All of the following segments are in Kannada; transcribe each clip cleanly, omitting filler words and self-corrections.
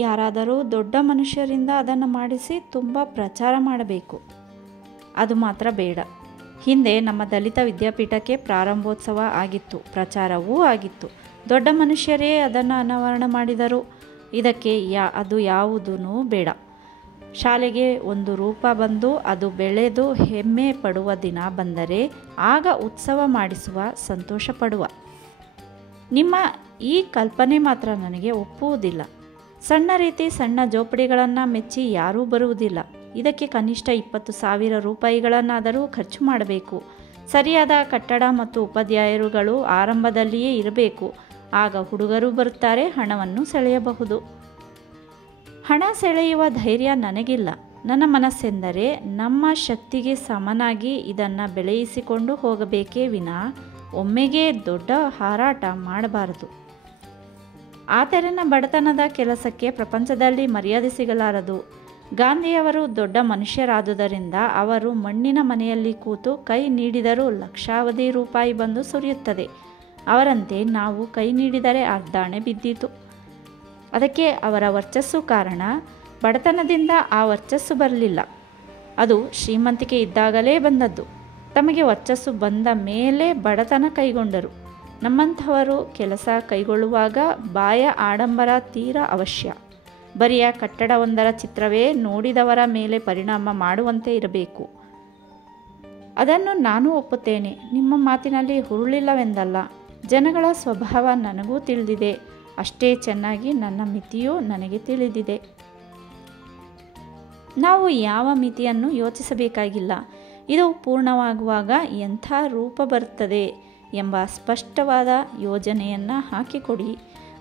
ಯಾರಾದರೂ ದೊಡ್ಡ ಮನುಷ್ಯರಿಂದ ಅದನ್ನು ಮಾಡಿಸಿ ತುಂಬ ಪ್ರಚಾರ ಮಾಡಬೇಕು. ಅದು ಮಾತ್ರ ಬೇಡ. ಹಿಂದೆ ನಮ್ಮ ದಲಿತ ವಿದ್ಯಾಪೀಠಕ್ಕೆ ಪ್ರಾರಂಭೋತ್ಸವ ಆಗಿತ್ತು, ಪ್ರಚಾರವೂ ಆಗಿತ್ತು. ದೊಡ್ಡ ಮನುಷ್ಯರೇ ಅದನ್ನು ಅನಾವರಣ ಮಾಡಿದರು. ಇದಕ್ಕೆ ಅದು ಯಾವುದೂ ಬೇಡ. ಶಾಲೆಗೆ ಒಂದು ರೂಪ ಬಂದು ಅದು ಬೆಳೆದು ಹೆಮ್ಮೆ ಪಡುವ ದಿನ ಬಂದರೆ ಆಗ ಉತ್ಸವ ಮಾಡಿಸುವ, ಸಂತೋಷ ಪಡುವ. ನಿಮ್ಮ ಈ ಕಲ್ಪನೆ ಮಾತ್ರ ನನಗೆ ಒಪ್ಪುವುದಿಲ್ಲ. ಸಣ್ಣ ರೀತಿ ಸಣ್ಣ ಜೋಪಡಿಗಳನ್ನು ಮೆಚ್ಚಿ ಯಾರೂ ಬರುವುದಿಲ್ಲ. ಇದಕ್ಕೆ ಕನಿಷ್ಠ 20,000 ರೂಪಾಯಿಗಳನ್ನಾದರೂ ಖರ್ಚು ಮಾಡಬೇಕು. ಸರಿಯಾದ ಕಟ್ಟಡ ಮತ್ತು ಉಪಾಧ್ಯಾಯರುಗಳು ಆರಂಭದಲ್ಲಿಯೇ ಇರಬೇಕು. ಆಗ ಹುಡುಗರು ಬರುತ್ತಾರೆ, ಹಣವನ್ನು ಸೆಳೆಯಬಹುದು. ಹಣ ಸೆಳೆಯುವ ಧೈರ್ಯ ನನಗಿಲ್ಲ. ನನ್ನ ಮನಸ್ಸೆಂದರೆ ನಮ್ಮ ಶಕ್ತಿಗೆ ಸಮನಾಗಿ ಇದನ್ನು ಬೆಳೆಯಿಸಿಕೊಂಡು ಹೋಗಬೇಕೇ ವಿನಾ ಒಮ್ಮೆಗೆ ದೊಡ್ಡ ಹಾರಾಟ ಮಾಡಬಾರದು. ಆ ತೆರನ ಬಡತನದ ಕೆಲಸಕ್ಕೆ ಪ್ರಪಂಚದಲ್ಲಿ ಮರ್ಯಾದೆ ಸಿಗಲಾರದು. ಗಾಂಧಿಯವರು ದೊಡ್ಡ ಮನುಷ್ಯರಾದುದರಿಂದ ಅವರು ಮಣ್ಣಿನ ಮನೆಯಲ್ಲಿ ಕೂತು ಕೈ ನೀಡಿದರೂ ಲಕ್ಷಾವಧಿ ರೂಪಾಯಿ ಬಂದು ಸುರಿಯುತ್ತದೆ. ಅವರಂತೆ ನಾವು ಕೈ ನೀಡಿದರೆ ಅರ್ಧಾಣೆ ಬಿದ್ದೀತು. ಅದಕ್ಕೆ ಅವರ ವರ್ಚಸ್ಸು ಕಾರಣ. ಬಡತನದಿಂದ ಆ ವರ್ಚಸ್ಸು ಬರಲಿಲ್ಲ. ಅದು ಶ್ರೀಮಂತಿಕೆ ಇದ್ದಾಗಲೇ ಬಂದದ್ದು. ತಮಗೆ ವರ್ಚಸ್ಸು ಬಂದ ಮೇಲೆ ಬಡತನ ಕೈಗೊಂಡರು. ನಮ್ಮಂಥವರು ಕೆಲಸ ಕೈಗೊಳ್ಳುವಾಗ ಬಾಯ ಆಡಂಬರ ತೀರಾ ಅವಶ್ಯ. ಬರಿಯ ಕಟ್ಟಡವೊಂದರ ಚಿತ್ರವೇ ನೋಡಿದವರ ಮೇಲೆ ಪರಿಣಾಮ ಮಾಡುವಂತೆ ಇರಬೇಕು. ಅದನ್ನು ನಾನು ಒಪ್ಪುತ್ತೇನೆ. ನಿಮ್ಮ ಮಾತಿನಲ್ಲಿ ಹುರುಳಿಲ್ಲವೆಂದಲ್ಲ. ಜನಗಳ ಸ್ವಭಾವ ನನಗೂ ತಿಳಿದಿದೆ. ಅಷ್ಟೇ ಚೆನ್ನಾಗಿ ನನ್ನ ಮಿತಿಯೂ ನನಗೆ ತಿಳಿದಿದೆ. ನಾವು ಯಾವ ಮಿತಿಯನ್ನು ಯೋಚಿಸಬೇಕಾಗಿಲ್ಲ. ಇದು ಪೂರ್ಣವಾಗುವಾಗ ಎಂಥ ರೂಪ ಬರುತ್ತದೆ ಎಂಬ ಸ್ಪಷ್ಟವಾದ ಯೋಜನೆಯನ್ನು ಹಾಕಿಕೊಡಿ.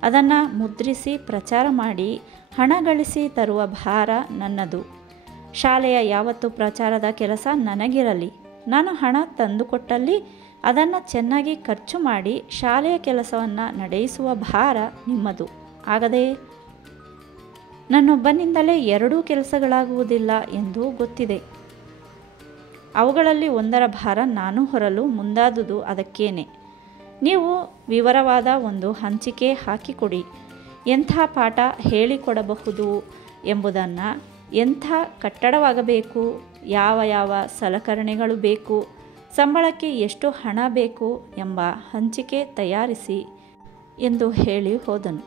ಅದನ್ನು ಮುದ್ರಿಸಿ ಪ್ರಚಾರ ಮಾಡಿ ಹಣ ಗಳಿಸಿ ತರುವ ಭಾರ ನನ್ನದು. ಶಾಲೆಯ ಯಾವತ್ತೂ ಪ್ರಚಾರದ ಕೆಲಸ ನನಗಿರಲಿ. ನಾನು ಹಣ ತಂದುಕೊಟ್ಟಲ್ಲಿ ಅದನ್ನು ಚೆನ್ನಾಗಿ ಖರ್ಚು ಮಾಡಿ ಶಾಲೆಯ ಕೆಲಸವನ್ನು ನಡೆಸುವ ಭಾರ ನಿಮ್ಮದು. ಆಗದೆ ನನ್ನೊಬ್ಬನಿಂದಲೇ 2 ಕೆಲಸಗಳಾಗುವುದಿಲ್ಲ ಎಂದು ಗೊತ್ತಿದೆ. ಅವುಗಳಲ್ಲಿ ಒಂದರ ಭಾರ ನಾನು ಹೊರಲು ಮುಂದಾದುದು ಅದಕ್ಕೇನೆ. ನೀವು ವಿವರವಾದ ಒಂದು ಹಂಚಿಕೆ ಹಾಕಿಕೊಡಿ. ಎಂಥ ಪಾಠ ಹೇಳಿಕೊಡಬಹುದು ಎಂಬುದನ್ನು, ಎಂಥ ಕಟ್ಟಡವಾಗಬೇಕು, ಯಾವ ಸಲಕರಣೆಗಳು ಬೇಕು, ಸಂಬಳಕ್ಕೆ ಎಷ್ಟು ಹಣ ಬೇಕು ಎಂಬ ಹಂಚಿಕೆ ತಯಾರಿಸಿ ಎಂದು ಹೇಳಿ ಹೋದನು.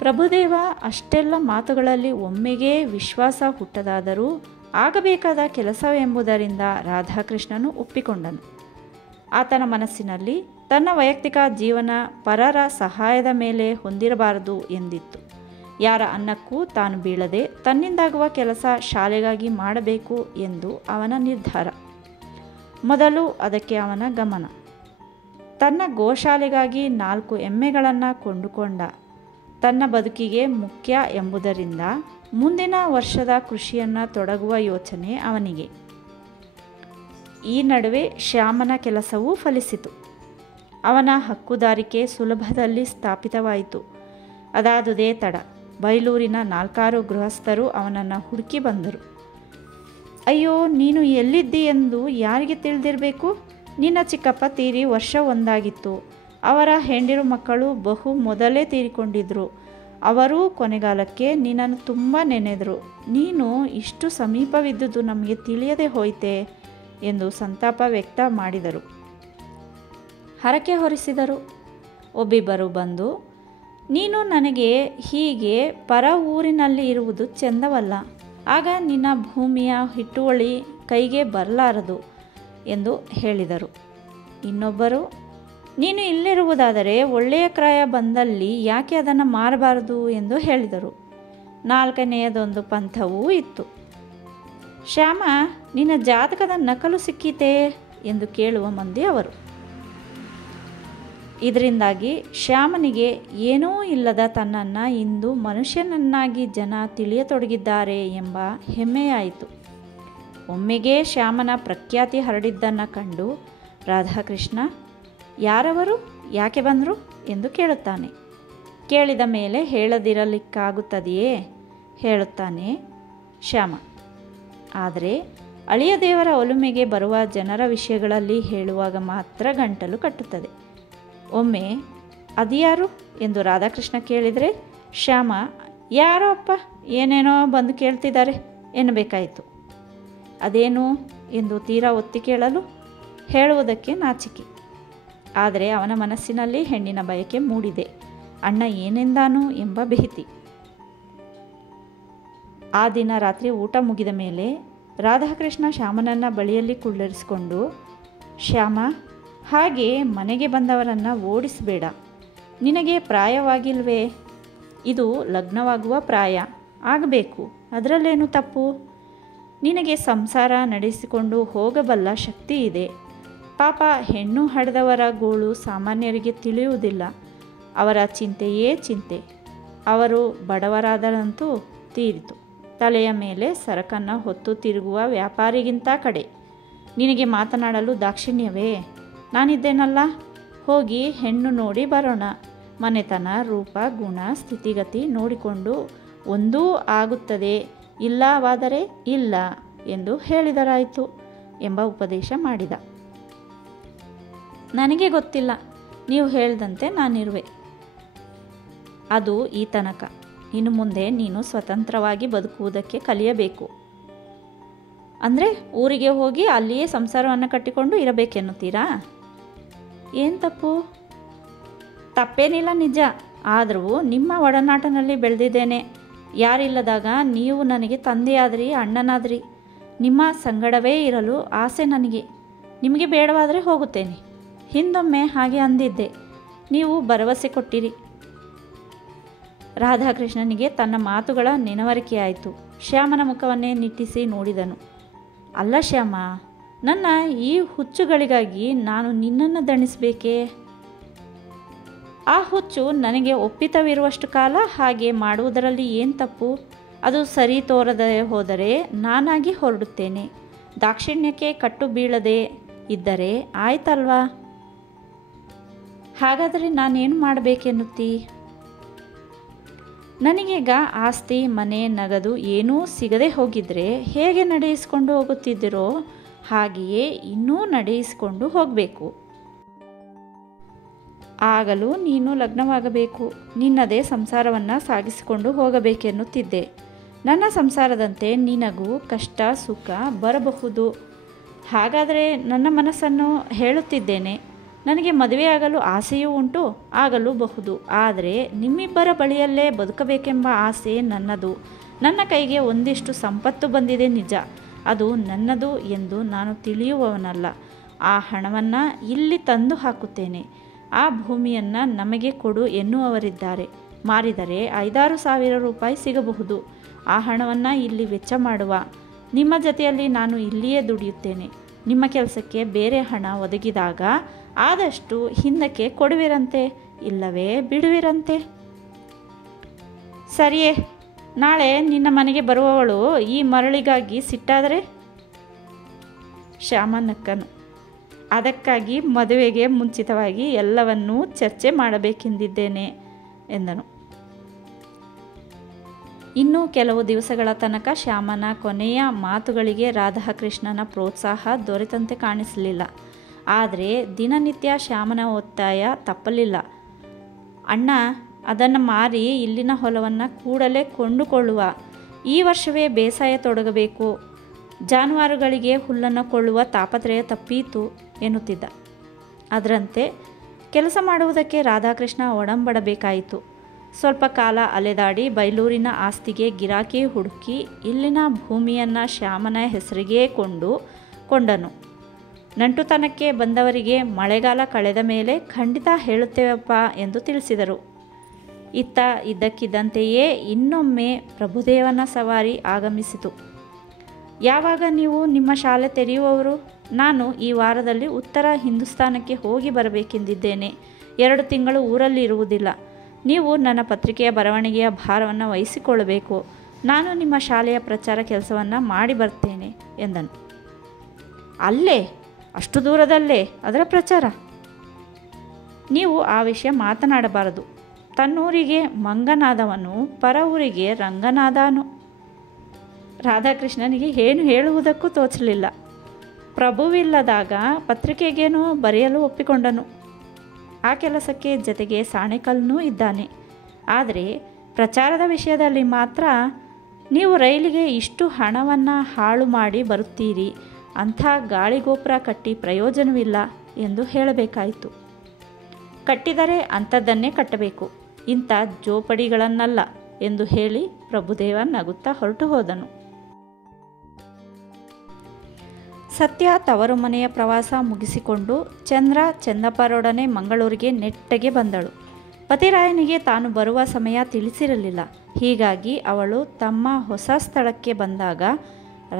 ಪ್ರಭುದೇವ ಅಷ್ಟೆಲ್ಲ ಮಾತುಗಳಲ್ಲಿ ಒಮ್ಮೆಗೇ ವಿಶ್ವಾಸ ಹುಟ್ಟದಾದರೂ ಆಗಬೇಕಾದ ಕೆಲಸವೆಂಬುದರಿಂದ ರಾಧಾಕೃಷ್ಣನು ಒಪ್ಪಿಕೊಂಡನು. ಆತನ ಮನಸ್ಸಿನಲ್ಲಿ ತನ್ನ ವೈಯಕ್ತಿಕ ಜೀವನ ಪರರ ಸಹಾಯದ ಮೇಲೆ ಹೊಂದಿರಬಾರದು ಎಂದಿತ್ತು. ಯಾರ ಅನ್ನಕ್ಕೂ ತಾನು ಬೀಳದೆ ತನ್ನಿಂದಾಗುವ ಕೆಲಸ ಶಾಲೆಗಾಗಿ ಮಾಡಬೇಕು ಎಂದು ಅವನ ನಿರ್ಧಾರ. ಮೊದಲು ಅದಕ್ಕೆ ಅವನ ಗಮನ. ತನ್ನ ಗೋಶಾಲೆಗಾಗಿ 4 ಎಮ್ಮೆಗಳನ್ನು ಕೊಂಡುಕೊಂಡ. ತನ್ನ ಬದುಕಿಗೆ ಮುಖ್ಯ ಎಂಬುದರಿಂದ ಮುಂದಿನ ವರ್ಷದ ಕೃಷಿಯನ್ನು ತೊಡಗುವ ಯೋಚನೆ ಅವನಿಗೆ. ಈ ನಡುವೆ ಶ್ಯಾಮನ ಕೆಲಸವೂ ಫಲಿಸಿತು. ಅವನ ಹಕ್ಕುದಾರಿಕೆ ಸುಲಭದಲ್ಲಿ ಸ್ಥಾಪಿತವಾಯಿತು. ಅದಾದುದೇ ತಡ. ಬೈಲೂರಿನ 4 ಗೃಹಸ್ಥರು ಅವನನ್ನು ಹುಡುಕಿ ಬಂದರು. ಅಯ್ಯೋ, ನೀನು ಎಲ್ಲಿದ್ದಿ ಎಂದು ಯಾರಿಗೆ ತಿಳಿದಿರಬೇಕು? ನಿನ್ನ ಚಿಕ್ಕಪ್ಪ ತೀರಿ ವರ್ಷ ಒಂದಾಗಿತ್ತು. ಅವರ ಹೆಂಡಿರು ಮಕ್ಕಳು ಬಹು ಮೊದಲೇ ತೀರಿಕೊಂಡಿದ್ರು. ಅವರೂ ಕೊನೆಗಾಲಕ್ಕೆ ನಿನ್ನನ್ನು ತುಂಬ ನೆನೆದರು. ನೀನು ಇಷ್ಟು ಸಮೀಪವಿದ್ದುದು ನಮಗೆ ತಿಳಿಯದೆ ಹೋಯಿತೆ ಎಂದು ಸಂತಾಪ ವ್ಯಕ್ತ ಮಾಡಿದರು. ಹರಕೆ ಹೊರಿಸಿದರು. ಒಬ್ಬಿಬ್ಬರು ಬಂದು, ನೀನು ನನಗೆ ಹೀಗೆ ಪರ ಊರಿನಲ್ಲಿ ಇರುವುದು ಚೆಂದವಲ್ಲ. ಆಗ ನಿನ್ನ ಭೂಮಿಯ ಹಿಟ್ಟುವಳಿ ಕೈಗೆ ಬರಲಾರದು ಎಂದು ಹೇಳಿದರು. ಇನ್ನೊಬ್ಬರು, ನೀನು ಇಲ್ಲಿರುವುದಾದರೆ ಒಳ್ಳೆಯ ಕ್ರಯ ಬಂದಲ್ಲಿ ಯಾಕೆ ಅದನ್ನು ಮಾರಬಾರದು ಎಂದು ಹೇಳಿದರು. 4ನೆಯದೊಂದು ಪಂಥವೂ ಇತ್ತು. ಶ್ಯಾಮ, ನಿನ್ನ ಜಾತಕದ ನಕಲು ಸಿಕ್ಕೀತೆ ಎಂದು ಕೇಳುವ ಮಂದಿ ಅವರು. ಇದರಿಂದಾಗಿ ಶ್ಯಾಮನಿಗೆ ಏನೂ ಇಲ್ಲದ ತನ್ನನ್ನು ಇಂದು ಮನುಷ್ಯನನ್ನಾಗಿ ಜನ ತಿಳಿಯತೊಡಗಿದ್ದಾರೆ ಎಂಬ ಹೆಮ್ಮೆಯಾಯಿತು. ಒಮ್ಮೆಗೆ ಶ್ಯಾಮನ ಪ್ರಖ್ಯಾತಿ ಹರಡಿದ್ದನ್ನು ಕಂಡು ರಾಧಾಕೃಷ್ಣ, ಯಾರವರು, ಯಾಕೆ ಬಂದರು ಎಂದು ಕೇಳುತ್ತಾನೆ. ಕೇಳಿದ ಮೇಲೆ ಹೇಳದಿರಲಿಕ್ಕಾಗುತ್ತದೆಯೇ? ಹೇಳುತ್ತಾನೆ ಶ್ಯಾಮ. ಆದರೆ ಅಳಿಯ ದೇವರ ಒಲುಮೆಗೆ ಬರುವ ಜನರ ವಿಷಯಗಳಲ್ಲಿ ಹೇಳುವಾಗ ಮಾತ್ರ ಗಂಟಲು ಕಟ್ಟುತ್ತದೆ. ಒಮ್ಮೆ ಅದ್ಯಾರು ಎಂದು ರಾಧಾಕೃಷ್ಣ ಕೇಳಿದರೆ ಶ್ಯಾಮ ಯಾರೋ ಅಪ್ಪ ಏನೇನೋ ಬಂದು ಕೇಳ್ತಿದ್ದಾರೆ ಎನ್ನಬೇಕಾಯಿತು. ಅದೇನು ಎಂದು ತೀರಾ ಒತ್ತಿ ಕೇಳಲು ಹೇಳುವುದಕ್ಕೆ ನಾಚಿಕೆ. ಆದರೆ ಅವನ ಮನಸ್ಸಿನಲ್ಲಿ ಹೆಣ್ಣಿನ ಬಯಕೆ ಮೂಡಿದೆ. ಅಣ್ಣ ಏನೆಂದಾನು ಎಂಬ ಭೀತಿ. ಆ ದಿನ ರಾತ್ರಿ ಊಟ ಮುಗಿದ ಮೇಲೆ ರಾಧಾಕೃಷ್ಣ ಶ್ಯಾಮನನ್ನ ಬಳಿಯಲ್ಲಿ ಕುಳ್ಳರಿಸಿಕೊಂಡು, ಶ್ಯಾಮ, ಹಾಗೆ ಮನೆಗೆ ಬಂದವರನ್ನು ಓಡಿಸಬೇಡ. ನಿನಗೆ ಪ್ರಾಯವಾಗಿಲ್ವೇ? ಇದು ಲಗ್ನವಾಗುವ ಪ್ರಾಯ, ಆಗಬೇಕು, ಅದರಲ್ಲೇನು ತಪ್ಪು? ನಿನಗೆ ಸಂಸಾರ ನಡೆಸಿಕೊಂಡು ಹೋಗಬಲ್ಲ ಶಕ್ತಿ ಇದೆ. ಪಾಪ ಹೆಣ್ಣು ಹಡೆದವರ ಗೋಳು ಸಾಮಾನ್ಯರಿಗೆ ತಿಳಿಯುವುದಿಲ್ಲ. ಅವರ ಚಿಂತೆಯೇ ಚಿಂತೆ. ಅವರು ಬಡವರಾದರಂತೂ ತೀರಿತು. ತಲೆಯ ಮೇಲೆ ಸರಕನ್ನು ಹೊತ್ತು ತಿರುಗುವ ವ್ಯಾಪಾರಿಗಿಂತ ಕಡೆ. ನಿನಗೆ ಮಾತನಾಡಲು ದಾಕ್ಷಿಣ್ಯವೇ? ನಾನಿದ್ದೇನಲ್ಲ, ಹೋಗಿ ಹೆಣ್ಣು ನೋಡಿ ಬರೋಣ. ಮನೆತನ, ರೂಪ, ಗುಣ, ಸ್ಥಿತಿಗತಿ ನೋಡಿಕೊಂಡು ಒಂದೂ ಆಗುತ್ತದೆ, ಇಲ್ಲವಾದರೆ ಇಲ್ಲ ಎಂದು ಹೇಳಿದರಾಯಿತು ಎಂಬ ಉಪದೇಶ ಮಾಡಿದ. ನನಗೆ ಗೊತ್ತಿಲ್ಲ, ನೀವು ಹೇಳಿದಂತೆ ನಾನಿರುವೆ. ಅದು ಈ ತನಕ. ಇನ್ನು ಮುಂದೆ ನೀನು ಸ್ವತಂತ್ರವಾಗಿ ಬದುಕುವುದಕ್ಕೆ ಕಲಿಯಬೇಕು. ಅಂದರೆ ಊರಿಗೆ ಹೋಗಿ ಅಲ್ಲಿಯೇ ಸಂಸಾರವನ್ನು ಕಟ್ಟಿಕೊಂಡು ಇರಬೇಕೆನ್ನುತ್ತೀರಾ? ಏನು ತಪ್ಪು? ತಪ್ಪೇನಿಲ್ಲ, ನಿಜ. ಆದರೂ ನಿಮ್ಮ ಒಡನಾಟನಲ್ಲಿ ಬೆಳೆದಿದ್ದೇನೆ. ಯಾರಿಲ್ಲದಾಗ ನೀವು ನನಗೆ ತಂದೆಯಾದ್ರಿ, ಅಣ್ಣನಾದ್ರಿ. ನಿಮ್ಮ ಸಂಗಡವೇ ಇರಲು ಆಸೆ ನನಗೆ. ನಿಮಗೆ ಬೇಡವಾದರೆ ಹೋಗುತ್ತೇನೆ. ಹಿಂದೊಮ್ಮೆ ಹಾಗೆ ಅಂದಿದ್ದೆ, ನೀವು ಭರವಸೆ ಕೊಟ್ಟಿರಿ. ರಾಧಾಕೃಷ್ಣನಿಗೆ ತನ್ನ ಮಾತುಗಳ ನೆನವರಿಕೆಯಾಯಿತು. ಶ್ಯಾಮನ ಮುಖವನ್ನೇ ನಿಟ್ಟಿಸಿ ನೋಡಿದನು. ಅಲ್ಲ ಶ್ಯಾಮ, ನನ್ನ ಈ ಹುಚ್ಚುಗಳಿಗಾಗಿ ನಾನು ನಿನ್ನನ್ನು ದಂಡಿಸಬೇಕೇ? ಆ ಹುಚ್ಚು ನನಗೆ ಒಪ್ಪಿತವಿರುವಷ್ಟು ಕಾಲ ಹಾಗೆ ಮಾಡುವುದರಲ್ಲಿ ಏನು ತಪ್ಪು? ಅದು ಸರಿ ತೋರದೆ ಹೋದರೆ ನಾನಾಗಿ ಹೊರಡುತ್ತೇನೆ. ದಾಕ್ಷಿಣ್ಯಕ್ಕೆ ಕಟ್ಟು ಬೀಳದೆ ಇದ್ದರೆ ಆಯ್ತಲ್ವಾ? ಹಾಗಾದರೆ ನಾನೇನು ಮಾಡಬೇಕೆನ್ನುತ್ತೀ? ನನಗೀಗ ಆಸ್ತಿ, ಮನೆ, ನಗದು ಏನೂ ಸಿಗದೆ ಹೋಗಿದ್ರೆ ಹೇಗೆ ನಡೆಯಿಸಿಕೊಂಡು ಹೋಗುತ್ತಿದ್ದಿರೋ ಹಾಗೆಯೇ ಇನ್ನೂ ನಡೆಯಿಸಿಕೊಂಡು ಹೋಗಬೇಕು. ಆಗಲೂ ನೀನು ಲಗ್ನವಾಗಬೇಕು, ನಿನ್ನದೇ ಸಂಸಾರವನ್ನು ಸಾಗಿಸಿಕೊಂಡು ಹೋಗಬೇಕೆನ್ನುತ್ತಿದ್ದೆ. ನನ್ನ ಸಂಸಾರದಂತೆ ನಿನಗೂ ಕಷ್ಟ ಸುಖ ಬರಬಹುದು. ಹಾಗಾದರೆ ನನ್ನ ಮನಸ್ಸನ್ನು ಹೇಳುತ್ತಿದ್ದೇನೆ. ನನಗೆ ಮದುವೆಯಾಗಲು ಆಸೆಯೂ ಉಂಟು, ಆಗಲೂಬಹುದು. ಆದರೆ ನಿಮ್ಮಿಬ್ಬರ ಬಳಿಯಲ್ಲೇ ಬದುಕಬೇಕೆಂಬ ಆಸೆ ನನ್ನದು. ನನ್ನ ಕೈಗೆ ಒಂದಿಷ್ಟು ಸಂಪತ್ತು ಬಂದಿದೆ ನಿಜ. ಅದು ನನ್ನದು ಎಂದು ನಾನು ತಿಳಿಯುವವನಲ್ಲ. ಆ ಹಣವನ್ನು ಇಲ್ಲಿ ತಂದು ಹಾಕುತ್ತೇನೆ. ಆ ಭೂಮಿಯನ್ನು ನಮಗೆ ಕೊಡು ಎನ್ನುವವರಿದ್ದಾರೆ. ಮಾರಿದರೆ 5-6 ಸಾವಿರ ರೂಪಾಯಿ ಸಿಗಬಹುದು. ಆ ಹಣವನ್ನು ಇಲ್ಲಿ ವೆಚ್ಚ ಮಾಡುವ. ನಿಮ್ಮ ಜೊತೆಯಲ್ಲಿ ನಾನು ಇಲ್ಲಿಯೇ ದುಡಿಯುತ್ತೇನೆ. ನಿಮ್ಮ ಕೆಲಸಕ್ಕೆ ಬೇರೆ ಹಣ ಒದಗಿದಾಗ ಆದಷ್ಟು ಹಿಂದಕ್ಕೆ ಕೊಡುವಿರಂತೆ, ಇಲ್ಲವೇ ಬಿಡುವಿರಂತೆ. ಸರಿಯೇ, ನಾಳೆ ನಿನ್ನ ಮನೆಗೆ ಬರುವವಳು ಈ ಮರಳಿಗಾಗಿ ಸಿಟ್ಟಾದರೆ? ಶ್ಯಾಮ ನಕ್ಕನು. ಅದಕ್ಕಾಗಿ ಮದುವೆಗೆ ಮುಂಚಿತವಾಗಿ ಎಲ್ಲವನ್ನೂ ಚರ್ಚೆ ಮಾಡಬೇಕೆಂದಿದ್ದೇನೆ ಎಂದನು. ಇನ್ನೂ ಕೆಲವು ದಿವಸಗಳ ತನಕ ಶ್ಯಾಮನ ಕೊನೆಯ ಮಾತುಗಳಿಗೆ ರಾಧಾಕೃಷ್ಣನ ಪ್ರೋತ್ಸಾಹ ದೊರೆತಂತೆ ಕಾಣಿಸಲಿಲ್ಲ. ಆದರೆ ದಿನನಿತ್ಯ ಶ್ಯಾಮನ ಒತ್ತಾಯ ತಪ್ಪಲಿಲ್ಲ. ಅಣ್ಣ, ಅದನ್ನು ಮಾರಿ ಇಲ್ಲಿನ ಹೊಲವನ್ನು ಕೂಡಲೇ ಕೊಂಡುಕೊಳ್ಳುವ. ಈ ವರ್ಷವೇ ಬೇಸಾಯ ತೊಡಗಬೇಕು. ಜಾನುವಾರುಗಳಿಗೆ ಹುಲ್ಲನ್ನು ಕೊಳ್ಳುವ ತಾಪತ್ರಯ ತಪ್ಪೀತು ಎನ್ನುತ್ತಿದ್ದ. ಅದರಂತೆ ಕೆಲಸ ಮಾಡುವುದಕ್ಕೆ ರಾಧಾಕೃಷ್ಣ ಒಡಂಬಡಬೇಕಾಯಿತು. ಸ್ವಲ್ಪ ಕಾಲ ಅಲೆದಾಡಿ ಬೈಲೂರಿನ ಆಸ್ತಿಗೆ ಗಿರಾಕಿ ಹುಡುಕಿ ಇಲ್ಲಿನ ಭೂಮಿಯನ್ನು ಶ್ಯಾಮನ ಹೆಸರಿಗೆ ಕೊಂಡನು. ನಂಟುತನಕ್ಕೆ ಬಂದವರಿಗೆ ಮಳೆಗಾಲ ಕಳೆದ ಮೇಲೆ ಖಂಡಿತ ಹೇಳುತ್ತೇವಪ್ಪ ಎಂದು ತಿಳಿಸಿದರು. ಇತ್ತ ಇದ್ದಕ್ಕಿದ್ದಂತೆಯೇ ಇನ್ನೊಮ್ಮೆ ಪ್ರಭುದೇವನ ಸವಾರಿ ಆಗಮಿಸಿತು. ಯಾವಾಗ ನೀವು ನಿಮ್ಮ ಶಾಲೆ ತೆರೆಯುವವರು? ನಾನು ಈ ವಾರದಲ್ಲಿ ಉತ್ತರ ಹಿಂದೂಸ್ತಾನಕ್ಕೆ ಹೋಗಿ ಬರಬೇಕೆಂದಿದ್ದೇನೆ. 2 ತಿಂಗಳು ಊರಲ್ಲಿ ಇರುವುದಿಲ್ಲ. ನೀವು ನನ್ನ ಪತ್ರಿಕೆಯ ಬರವಣಿಗೆಯ ಭಾರವನ್ನು ವಹಿಸಿಕೊಳ್ಳಬೇಕು. ನಾನು ನಿಮ್ಮ ಶಾಲೆಯ ಪ್ರಚಾರ ಕೆಲಸವನ್ನು ಮಾಡಿ ಬರ್ತೇನೆ ಎಂದನು. ಅಲ್ಲೇ, ಅಷ್ಟು ದೂರದಲ್ಲೇ ಅದರ ಪ್ರಚಾರ? ನೀವು ಆ ವಿಷಯ ಮಾತನಾಡಬಾರದು. ತನ್ನೂರಿಗೆ ಮಂಗನಾದವನು ಪರ ಊರಿಗೆ ರಂಗನಾದನು. ರಾಧಾಕೃಷ್ಣನಿಗೆ ಏನು ಹೇಳುವುದಕ್ಕೂ ತೋಚಲಿಲ್ಲ. ಪ್ರಭುವಿಲ್ಲದಾಗ ಪತ್ರಿಕೆಗೇನೋ ಬರೆಯಲು ಒಪ್ಪಿಕೊಂಡನು. ಆ ಕೆಲಸಕ್ಕೆ ಜತೆಗೆ ಸಾಣೆಕಲ್ನೂ ಇದ್ದಾನೆ. ಆದರೆ ಪ್ರಚಾರದ ವಿಷಯದಲ್ಲಿ ಮಾತ್ರ ನೀವು ರೈಲಿಗೆ ಇಷ್ಟು ಹಣವನ್ನು ಹಾಳು ಮಾಡಿ ಬರುತ್ತೀರಿ, ಅಂಥ ಗಾಳಿಗೋಪುರ ಕಟ್ಟಿ ಪ್ರಯೋಜನವಿಲ್ಲ ಎಂದು ಹೇಳಬೇಕಾಯಿತು. ಕಟ್ಟಿದರೆ ಅಂಥದ್ದನ್ನೇ ಕಟ್ಟಬೇಕು, ಇಂಥ ಜೋಪಡಿಗಳನ್ನಲ್ಲ ಎಂದು ಹೇಳಿ ಪ್ರಭುದೇವ ನಗುತ್ತಾ ಹೊರಟು ಹೋದನು. ಸತ್ಯ ತವರು ಮನೆಯ ಪ್ರವಾಸ ಮುಗಿಸಿಕೊಂಡು ಚಂದ್ರ ಚಂದಪ್ಪರೊಡನೆ ಮಂಗಳೂರಿಗೆ ನೆಟ್ಟಗೆ ಬಂದಳು. ಪತಿರಾಯನಿಗೆ ತಾನು ಬರುವ ಸಮಯ ತಿಳಿಸಿರಲಿಲ್ಲ. ಹೀಗಾಗಿ ಅವಳು ತಮ್ಮ ಹೊಸ ಸ್ಥಳಕ್ಕೆ ಬಂದಾಗ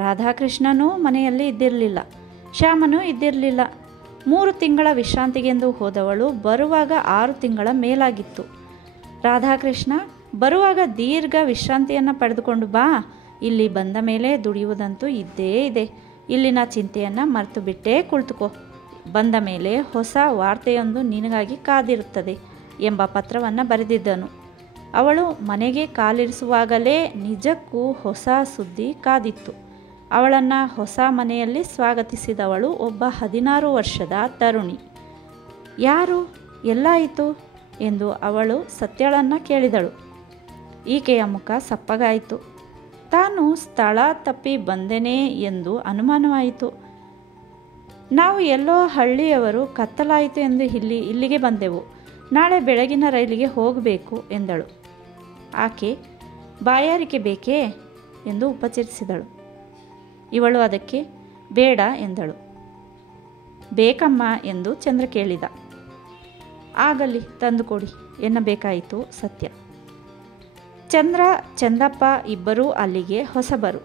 ರಾಧಾಕೃಷ್ಣನೂ ಮನೆಯಲ್ಲಿ ಇದ್ದಿರಲಿಲ್ಲ, ಶ್ಯಾಮನೂ ಇದ್ದಿರಲಿಲ್ಲ. 3 ತಿಂಗಳ ವಿಶ್ರಾಂತಿಗೆಂದು ಹೋದವಳು ಬರುವಾಗ 6 ತಿಂಗಳ ಮೇಲಾಗಿತ್ತು. ರಾಧಾಕೃಷ್ಣ ಬರುವಾಗ ದೀರ್ಘ ವಿಶ್ರಾಂತಿಯನ್ನು ಪಡೆದುಕೊಂಡು ಬಾ, ಇಲ್ಲಿ ಬಂದ ಮೇಲೆ ದುಡಿಯುವುದಂತೂ ಇದ್ದೇ ಇದೆ, ಇಲ್ಲಿನ ಚಿಂತೆಯನ್ನು ಮರೆತು ಬಿಟ್ಟೇ ಕುಳಿತುಕೋ, ಬಂದ ಮೇಲೆ ಹೊಸ ವಾರ್ತೆಯೊಂದು ನಿನಗಾಗಿ ಕಾದಿರುತ್ತದೆ ಎಂಬ ಪತ್ರವನ್ನು ಬರೆದಿದ್ದನು. ಅವಳು ಮನೆಗೆ ಕಾಲಿರಿಸುವಾಗಲೇ ನಿಜಕ್ಕೂ ಹೊಸ ಸುದ್ದಿ ಕಾದಿತ್ತು. ಅವಳನ್ನು ಹೊಸ ಮನೆಯಲ್ಲಿ ಸ್ವಾಗತಿಸಿದವಳು ಒಬ್ಬ 16 ವರ್ಷದ ತರುಣಿ. ಯಾರು, ಎಲ್ಲಾಯಿತು ಎಂದು ಅವಳು ಸತ್ಯಳನ್ನು ಕೇಳಿದಳು. ಈಕೆಯ ಮುಖ ಸಪ್ಪಗಾಯಿತು. ತಾನು ಸ್ಥಳ ತಪ್ಪಿ ಬಂದೆನೇ ಎಂದು ಅನುಮಾನವಾಯಿತು. ನಾವು ಎಲ್ಲೋ ಹಳ್ಳಿಯವರು, ಕತ್ತಲಾಯಿತು ಎಂದು ಇಲ್ಲಿಗೆ ಬಂದೆವು, ನಾಳೆ ಬೆಳಗಿನ ರೈಲಿಗೆ ಹೋಗಬೇಕು ಎಂದಳು. ಆಕೆ ಬಾಯಾರಿಕೆ ಬೇಕೇ ಎಂದು ಉಪಚರಿಸಿದಳು. ಇವಳು ಅದಕ್ಕೆ ಬೇಡ ಎಂದಳು. ಬೇಕಮ್ಮ ಎಂದು ಚಂದ್ರ ಕೇಳಿದ. ಆಗಲಿ ತಂದುಕೊಡಿ ಎನ್ನಬೇಕಾಯಿತು ಸತ್ಯ. ಚಂದ್ರ ಚಂದಪ್ಪ ಇಬ್ಬರೂ ಅಲ್ಲಿಗೆ ಹೊಸಬರು.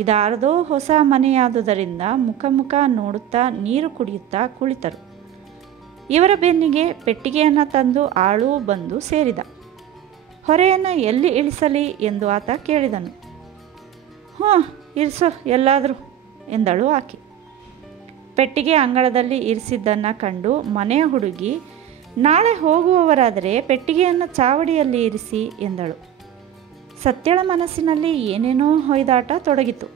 ಇದಾರದೋ ಹೊಸ ಮನೆಯಾದುದರಿಂದ ಮುಖ ನೋಡುತ್ತಾ ನೀರು ಕುಡಿಯುತ್ತಾ ಕುಳಿತರು. ಇವರ ಬೆನ್ನಿಗೆ ಪೆಟ್ಟಿಗೆಯನ್ನು ತಂದು ಆಳೂ ಬಂದು ಸೇರಿದ. ಹೊರೆಯನ್ನು ಎಲ್ಲಿ ಇಳಿಸಲಿ ಎಂದು ಆತ ಕೇಳಿದನು. ಇರಿಸೋ ಎಲ್ಲಾದರೂ ಎಂದಳು ಆಕೆ. ಪೆಟ್ಟಿಗೆ ಅಂಗಳದಲ್ಲಿ ಇರಿಸಿದ್ದನ್ನು ಕಂಡು ಮನೆಯ ಹುಡುಗಿ, ನಾಳೆ ಹೋಗುವವರಾದರೆ ಪೆಟ್ಟಿಗೆಯನ್ನು ಚಾವಡಿಯಲ್ಲಿ ಇರಿಸಿ ಎಂದಳು. ಸತ್ಯಳ ಮನಸ್ಸಿನಲ್ಲಿ ಏನೇನೋ ಹೊಯ್ದಾಟ ತೊಡಗಿತು.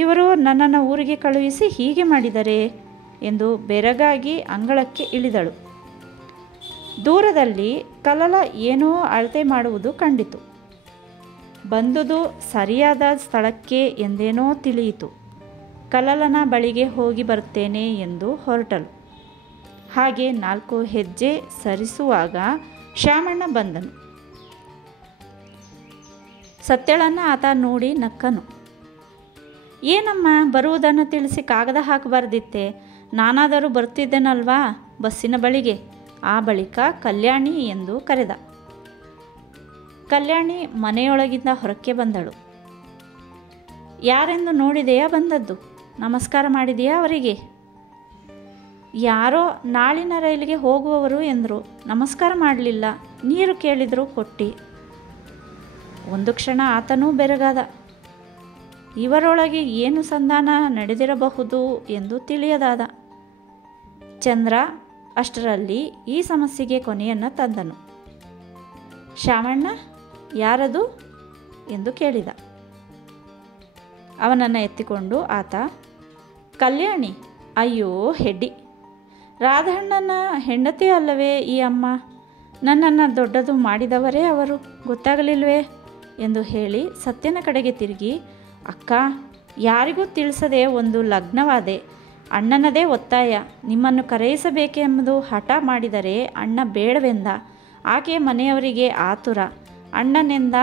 ಇವರು ನನ್ನನ್ನು ಊರಿಗೆ ಕಳುಹಿಸಿ ಹೀಗೆ ಮಾಡಿದರೆ ಎಂದು ಬೆರಗಾಗಿ ಅಂಗಳಕ್ಕೆ ಇಳಿದಳು. ದೂರದಲ್ಲಿ ಕಲಲ ಏನೋ ಅಳತೆ ಮಾಡುವುದು ಕಂಡಿತು. ಬಂದುದು ಸರಿಯಾದ ಸ್ಥಳಕ್ಕೆ ಎಂದೇನೋ ತಿಳಿಯಿತು. ಕಲಲನ ಬಳಿಗೆ ಹೋಗಿ ಬರುತ್ತೇನೆ ಎಂದು ಹೊರಟಳು. ಹಾಗೆ 4 ಹೆಜ್ಜೆ ಸರಿಸುವಾಗ ಶ್ಯಾಮಣ್ಣ ಬಂದನು. ಸತ್ಯಳನ್ನು ಆತ ನೋಡಿ ನಕ್ಕನು. ಏನಮ್ಮ, ಬರುವುದನ್ನು ತಿಳಿಸಿ ಕಾಗದ ಹಾಕಬಾರ್ದಿತ್ತೆ, ನಾನಾದರೂ ಬರ್ತಿದ್ದೇನಲ್ವಾ ಬಸ್ಸಿನ ಬಳಿಗೆ. ಆ ಬಳಿಕ ಕಲ್ಯಾಣಿ ಎಂದು ಕರೆದ. ಕಲ್ಯಾಣಿ ಮನೆಯೊಳಗಿಂದ ಹೊರಕ್ಕೆ ಬಂದಳು. ಯಾರೆಂದು ನೋಡಿದೆಯಾ ಬಂದದ್ದು? ನಮಸ್ಕಾರ ಮಾಡಿದೆಯಾ ಅವರಿಗೆ? ಯಾರೋ ನಾಳಿನ ರೈಲಿಗೆ ಹೋಗುವವರು ಎಂದರು. ನಮಸ್ಕಾರ ಮಾಡಲಿಲ್ಲ, ನೀರು ಕೇಳಿದ್ರು ಕೊಟ್ಟಿ. ಒಂದು ಕ್ಷಣ ಆತನೂ ಬೆರಗಾದ. ಇವರೊಳಗೆ ಏನು ಸಂಧಾನ ನಡೆದಿರಬಹುದು ಎಂದು ತಿಳಿಯದಾದ. ಚಂದ್ರ ಅಷ್ಟರಲ್ಲಿ ಈ ಸಮಸ್ಯೆಗೆ ಕೊನೆಯನ್ನು ತಂದನು. ಶ್ಯಾಮಣ್ಣ ಯಾರದು ಎಂದು ಕೇಳಿದ. ಅವನನ್ನು ಎತ್ತಿಕೊಂಡು ಆತ, ಕಲ್ಯಾಣಿ, ಅಯ್ಯೋ ಹೆಡ್ಡಿ, ರಾಧಣ್ಣನ ಹೆಂಡತಿ ಅಲ್ಲವೇ ಈ ಅಮ್ಮ? ನನ್ನನ್ನು ದೊಡ್ಡದು ಮಾಡಿದವರೇ ಅವರು, ಗೊತ್ತಾಗಲಿಲ್ವೇ ಎಂದು ಹೇಳಿ ಸತ್ಯನ ಕಡೆಗೆ ತಿರುಗಿ, ಅಕ್ಕ, ಯಾರಿಗೂ ತಿಳಿಸದೆ ಒಂದು ಲಗ್ನವಾದೆ. ಅಣ್ಣನದೇ ಒತ್ತಾಯ, ನಿಮ್ಮನ್ನು ಕರೆಯಿಸಬೇಕೆಂಬುದು ಹಠ ಮಾಡಿದರೆ ಅಣ್ಣ ಬೇಡವೆಂದ. ಆಕೆಯ ಮನೆಯವರಿಗೆ ಆತುರ. ಅಣ್ಣನೆಂದ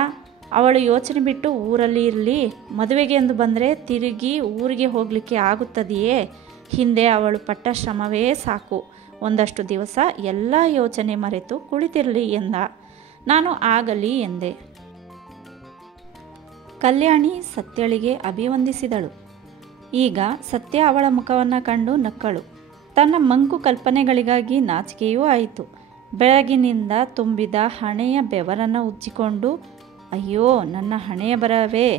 ಅವಳು ಯೋಚನೆ ಬಿಟ್ಟು ಊರಲ್ಲಿ ಇರಲಿ, ಮದುವೆಗೆ ಎಂದು ಬಂದರೆ ತಿರುಗಿ ಊರಿಗೆ ಹೋಗಲಿಕ್ಕೆ ಆಗುತ್ತದೆಯೇ? ಹಿಂದೆ ಅವಳು ಪಟ್ಟ ಶ್ರಮವೇ ಸಾಕು, ಒಂದಷ್ಟು ದಿವಸ ಎಲ್ಲ ಯೋಚನೆ ಮರೆತು ಕುಳಿತಿರಲಿ ಎಂದ. ನಾನು ಆಗಲಿ ಎಂದೆ. ಕಲ್ಯಾಣಿ ಸತ್ಯಳಿಗೆ ಅಭಿವಂದಿಸಿದಳು. ಈಗ ಸತ್ಯ ಅವಳ ಮುಖವನ್ನು ಕಂಡು ನಕ್ಕಳು. ತನ್ನ ಮಂಕು ಕಲ್ಪನೆಗಳಿಗಾಗಿ ನಾಚಿಕೆಯೂ ಆಯಿತು. ಬೆಳಗಿನಿಂದ ತುಂಬಿದ ಹಣೆಯ ಬೆವರನ್ನು ಉಜ್ಜಿಕೊಂಡು, ಅಯ್ಯೋ ನನ್ನ ಹಣೆಯ ಬರವೇ,